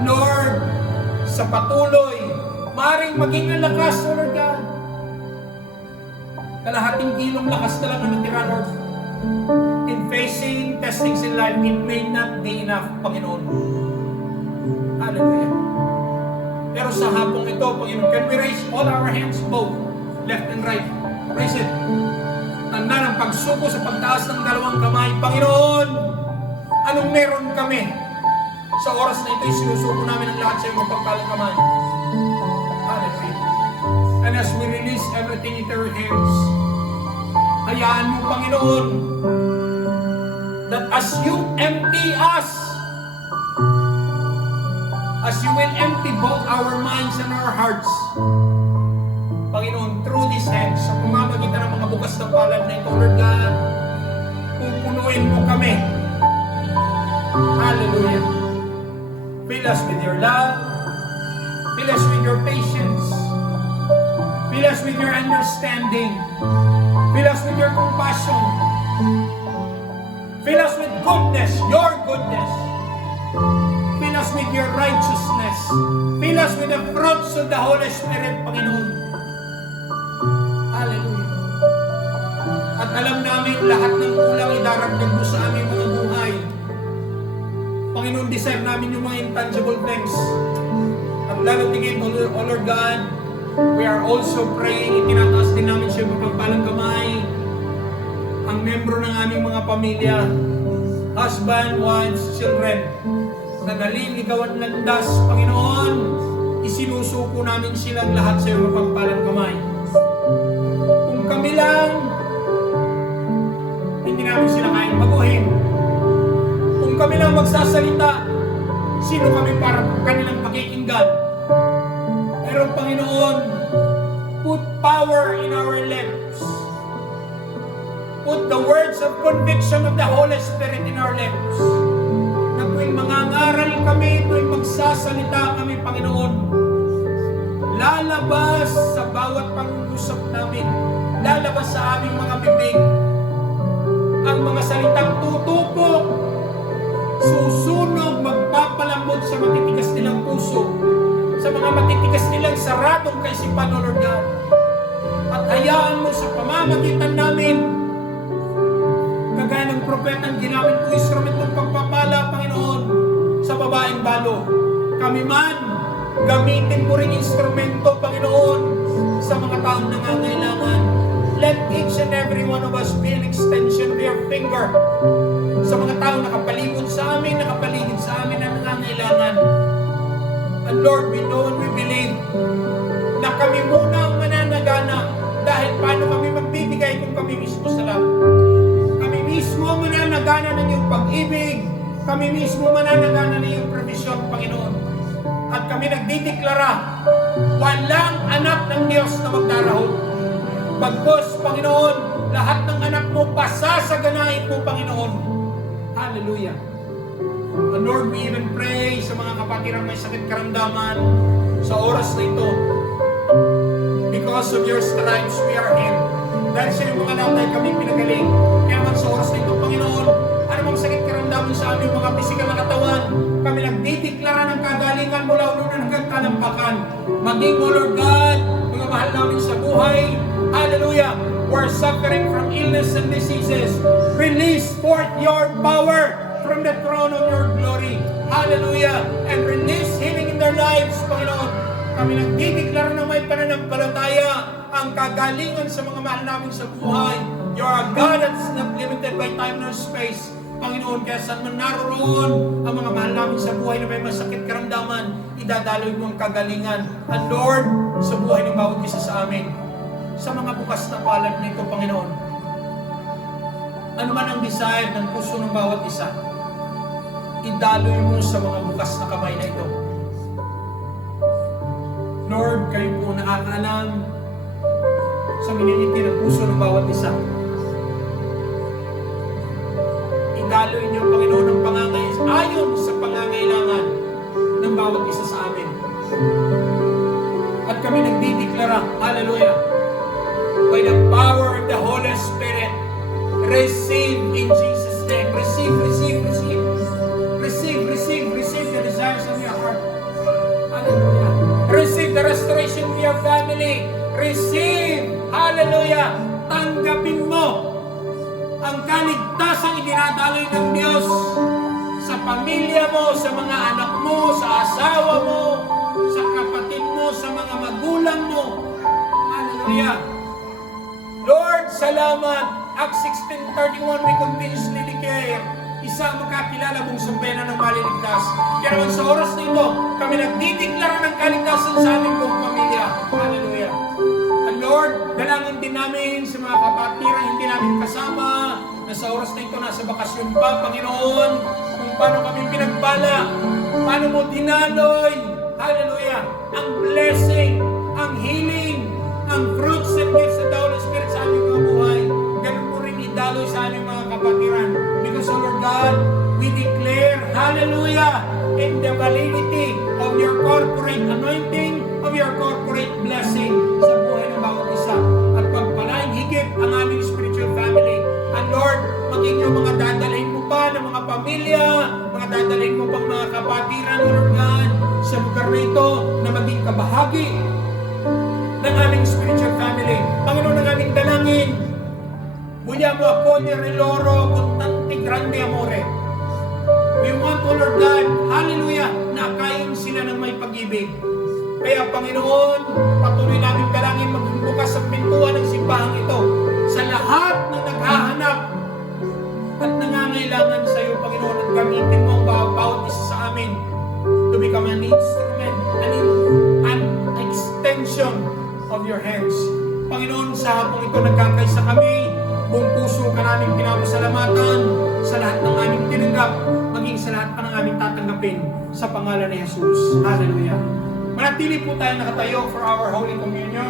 Lord, sa patuloy, maaaring maging ang lakas, Lord God. Kalahating kilong lakas na lang ang natira, Lord. In facing testings in life, it may not be enough, Panginoon. Hallelujah. Pero sa hapong ito, Panginoon, can we raise all our hands, both left and right? Raise it. Tanda ng pagsuko sa pagtaas ng dalawang kamay. Panginoon, anong meron kami? Sa oras na ito, sinusuko namin ang lahat sa iyong mapagpalang kamay. Hallelujah. And as we release everything into your hands, hayaan mo, Panginoon, that as you empty us, as you will empty both our minds and our hearts, Panginoon, through these hands, sa pamamagitan ng mga bukas na palad na ito, Lord God, pupunuin mo kami. Hallelujah. Fill us with your love. Fill us with your patience. Fill us with your understanding. Fill us with your compassion. Fill us with goodness, your goodness. Fill us with your righteousness. Fill us with the fruits of the Holy Spirit, Panginoon. Hallelujah. At alam namin lahat ng kulang idaragdag mo sa aming mga buhay. Panginoon, desire namin yung mga intangible things. At lalo tingin, O Lord God, we are also praying, itinataas din namin siya mapagpalang kamay, ang membro ng aming mga pamilya, husband, wives, children, na naliligawan landas, Panginoon, isinusuko namin silang lahat sa iyong mapagpalang kamay. Kung kami lang, hindi namin sila kayang baguhin. Kung kami lang magsasalita, sino kami para kanilang pakikinggan? Pero Panginoon, put power in our lips. Put the words of conviction of the Holy Spirit in our lips. Na tuwing mangangaral kami, tuwing magsasalita kami, Panginoon, lalabas sa bawat pag-usap namin, lalabas sa aming mga bibig, ang mga salitang tutupok, susunog, magpapalambot sa matitigas nilang puso, sa mga matitigas nilang saradong kaisipan, O Lord God. At hayaan mo sa pamamagitan namin, kagaya ng propetang ginamit ko instrument ng pagpapala, Panginoon, sa babaeng balo. Kami man, gamitin mo rin instrumento, Panginoon, sa mga taong nangangailangan. Let each and every one of us be an extension of your finger sa mga taong nakapalibot sa amin, nakapaligid sa amin na nangangailangan. And Lord, we know and we believe na kami muna ang mananagana dahil paano kami magbibigay kung kami mismo sa lahat. Kami mismo mananagana ng iyong pag-ibig. Kami mismo mananagana ng iyong provision, Panginoon. At kami nagdideklara, walang anak ng Diyos na magdarahon. Pagpos, Panginoon, lahat ng anak mo, pasasaganain mo, Panginoon. Hallelujah. And Lord, we even pray sa mga kapatirang may sakit karamdaman sa oras na ito. Because of your stripes, we are healed. Dahil sa iyong mga latay kami pinagaling. Kaya naman sa oras na ito, Panginoon, anumang sakit karamdaman sa aming mga pisikal na katawan, kami nagdideklara ng kagalingan mula ulo na hanggang kalampakan. Maging, O Lord God, mga mahal namin sa buhay, hallelujah, we're suffering from illness and diseases. Release forth your power from the throne of your glory. Hallelujah. And release healing in their lives, Panginoon. Kami nagdideklara na may pananampalataya ang kagalingan sa mga mahal namin sa buhay. You are a God that's not limited by time nor space. Panginoon, kaya saan man naroon ang mga mahal namin sa buhay na may masakit karamdaman, idadaloy mo ang kagalingan. And Lord, sa buhay ng bawat isa sa amin, sa mga bukas na palad nito, Panginoon, ano man ang desire ng puso ng bawat isa, idaloy mo sa mga bukas na kamay na ito. Lord, kayo po nakakaalam sa miniliti ng puso ng bawat isa. Idaloy niyo, Panginoon, ang pangangailangan ayon sa pangangailangan ng bawat isa sa amin. pera. Hallelujah. By the power of the Holy Spirit, receive in Jesus' name. Receive, receive, receive. Receive, receive, receive the desires of your heart. Hallelujah. Receive the restoration of your family. Receive. Hallelujah. Tanggapin mo ang kaligtasang idinadaloy ng Diyos sa pamilya mo, sa mga anak mo, sa asawa mo, sa kapatid mo, sa mga magulang mo. Hallelujah. Lord, salamat. Acts 16:31, we continuously declare, isa makakilala mong sambayanan ng maliligtas. Kaya naman sa oras na ito, kami nagdideklara ng kaligtasan sa aming buong pamilya. Hallelujah. And Lord, dalangin din namin sa mga kapatiran hindi namin kasama, na sa oras na ito nasa bakasyon pa, Panginoon, kung paano kami pinagbala, paano mo dinaloy, hallelujah, ang blessing, ang healing, ang fruits and gifts of the Holy Spirit sa aming mga buhay. Ganun po rin idaloy sa aming mga kapatiran. Because, O Lord God, we declare, hallelujah, in the validity of your corporate anointing, of your corporate blessing sa buhay ng bawat isa. At pagpalain higit ang aming spiritual family. And Lord, maging yung mga dadalhin mo pa ng mga pamilya, mga dadalhin mo pang mga kapatiran, O Lord God, sa lugar na ito na maging kabahagi ng aming spiritual family. Panginoon, ng aming dalangin, Vogliamo accogliere loro con tanti grandi amore. We want, O Lord God, hallelujah, na akayin sila ng may pag-ibig. Kaya, Panginoon, patuloy namin dalangin maging bukas ang pintuan ng simbahan ito sa lahat ng naghahanap at nangangailangan sa iyo, Panginoon, at gamitin mo ang bawat isa sa amin to become an instrument, an extension of your hands. Panginoon, sa hapong ito nagkakaisa kami, buong puso ka namin pinapasalamatan sa lahat ng aming tinanggap, maging sa lahat pa ng aming tatanggapin sa pangalan ni Jesus. Hallelujah. Manatili po tayo nakatayo for our Holy Communion.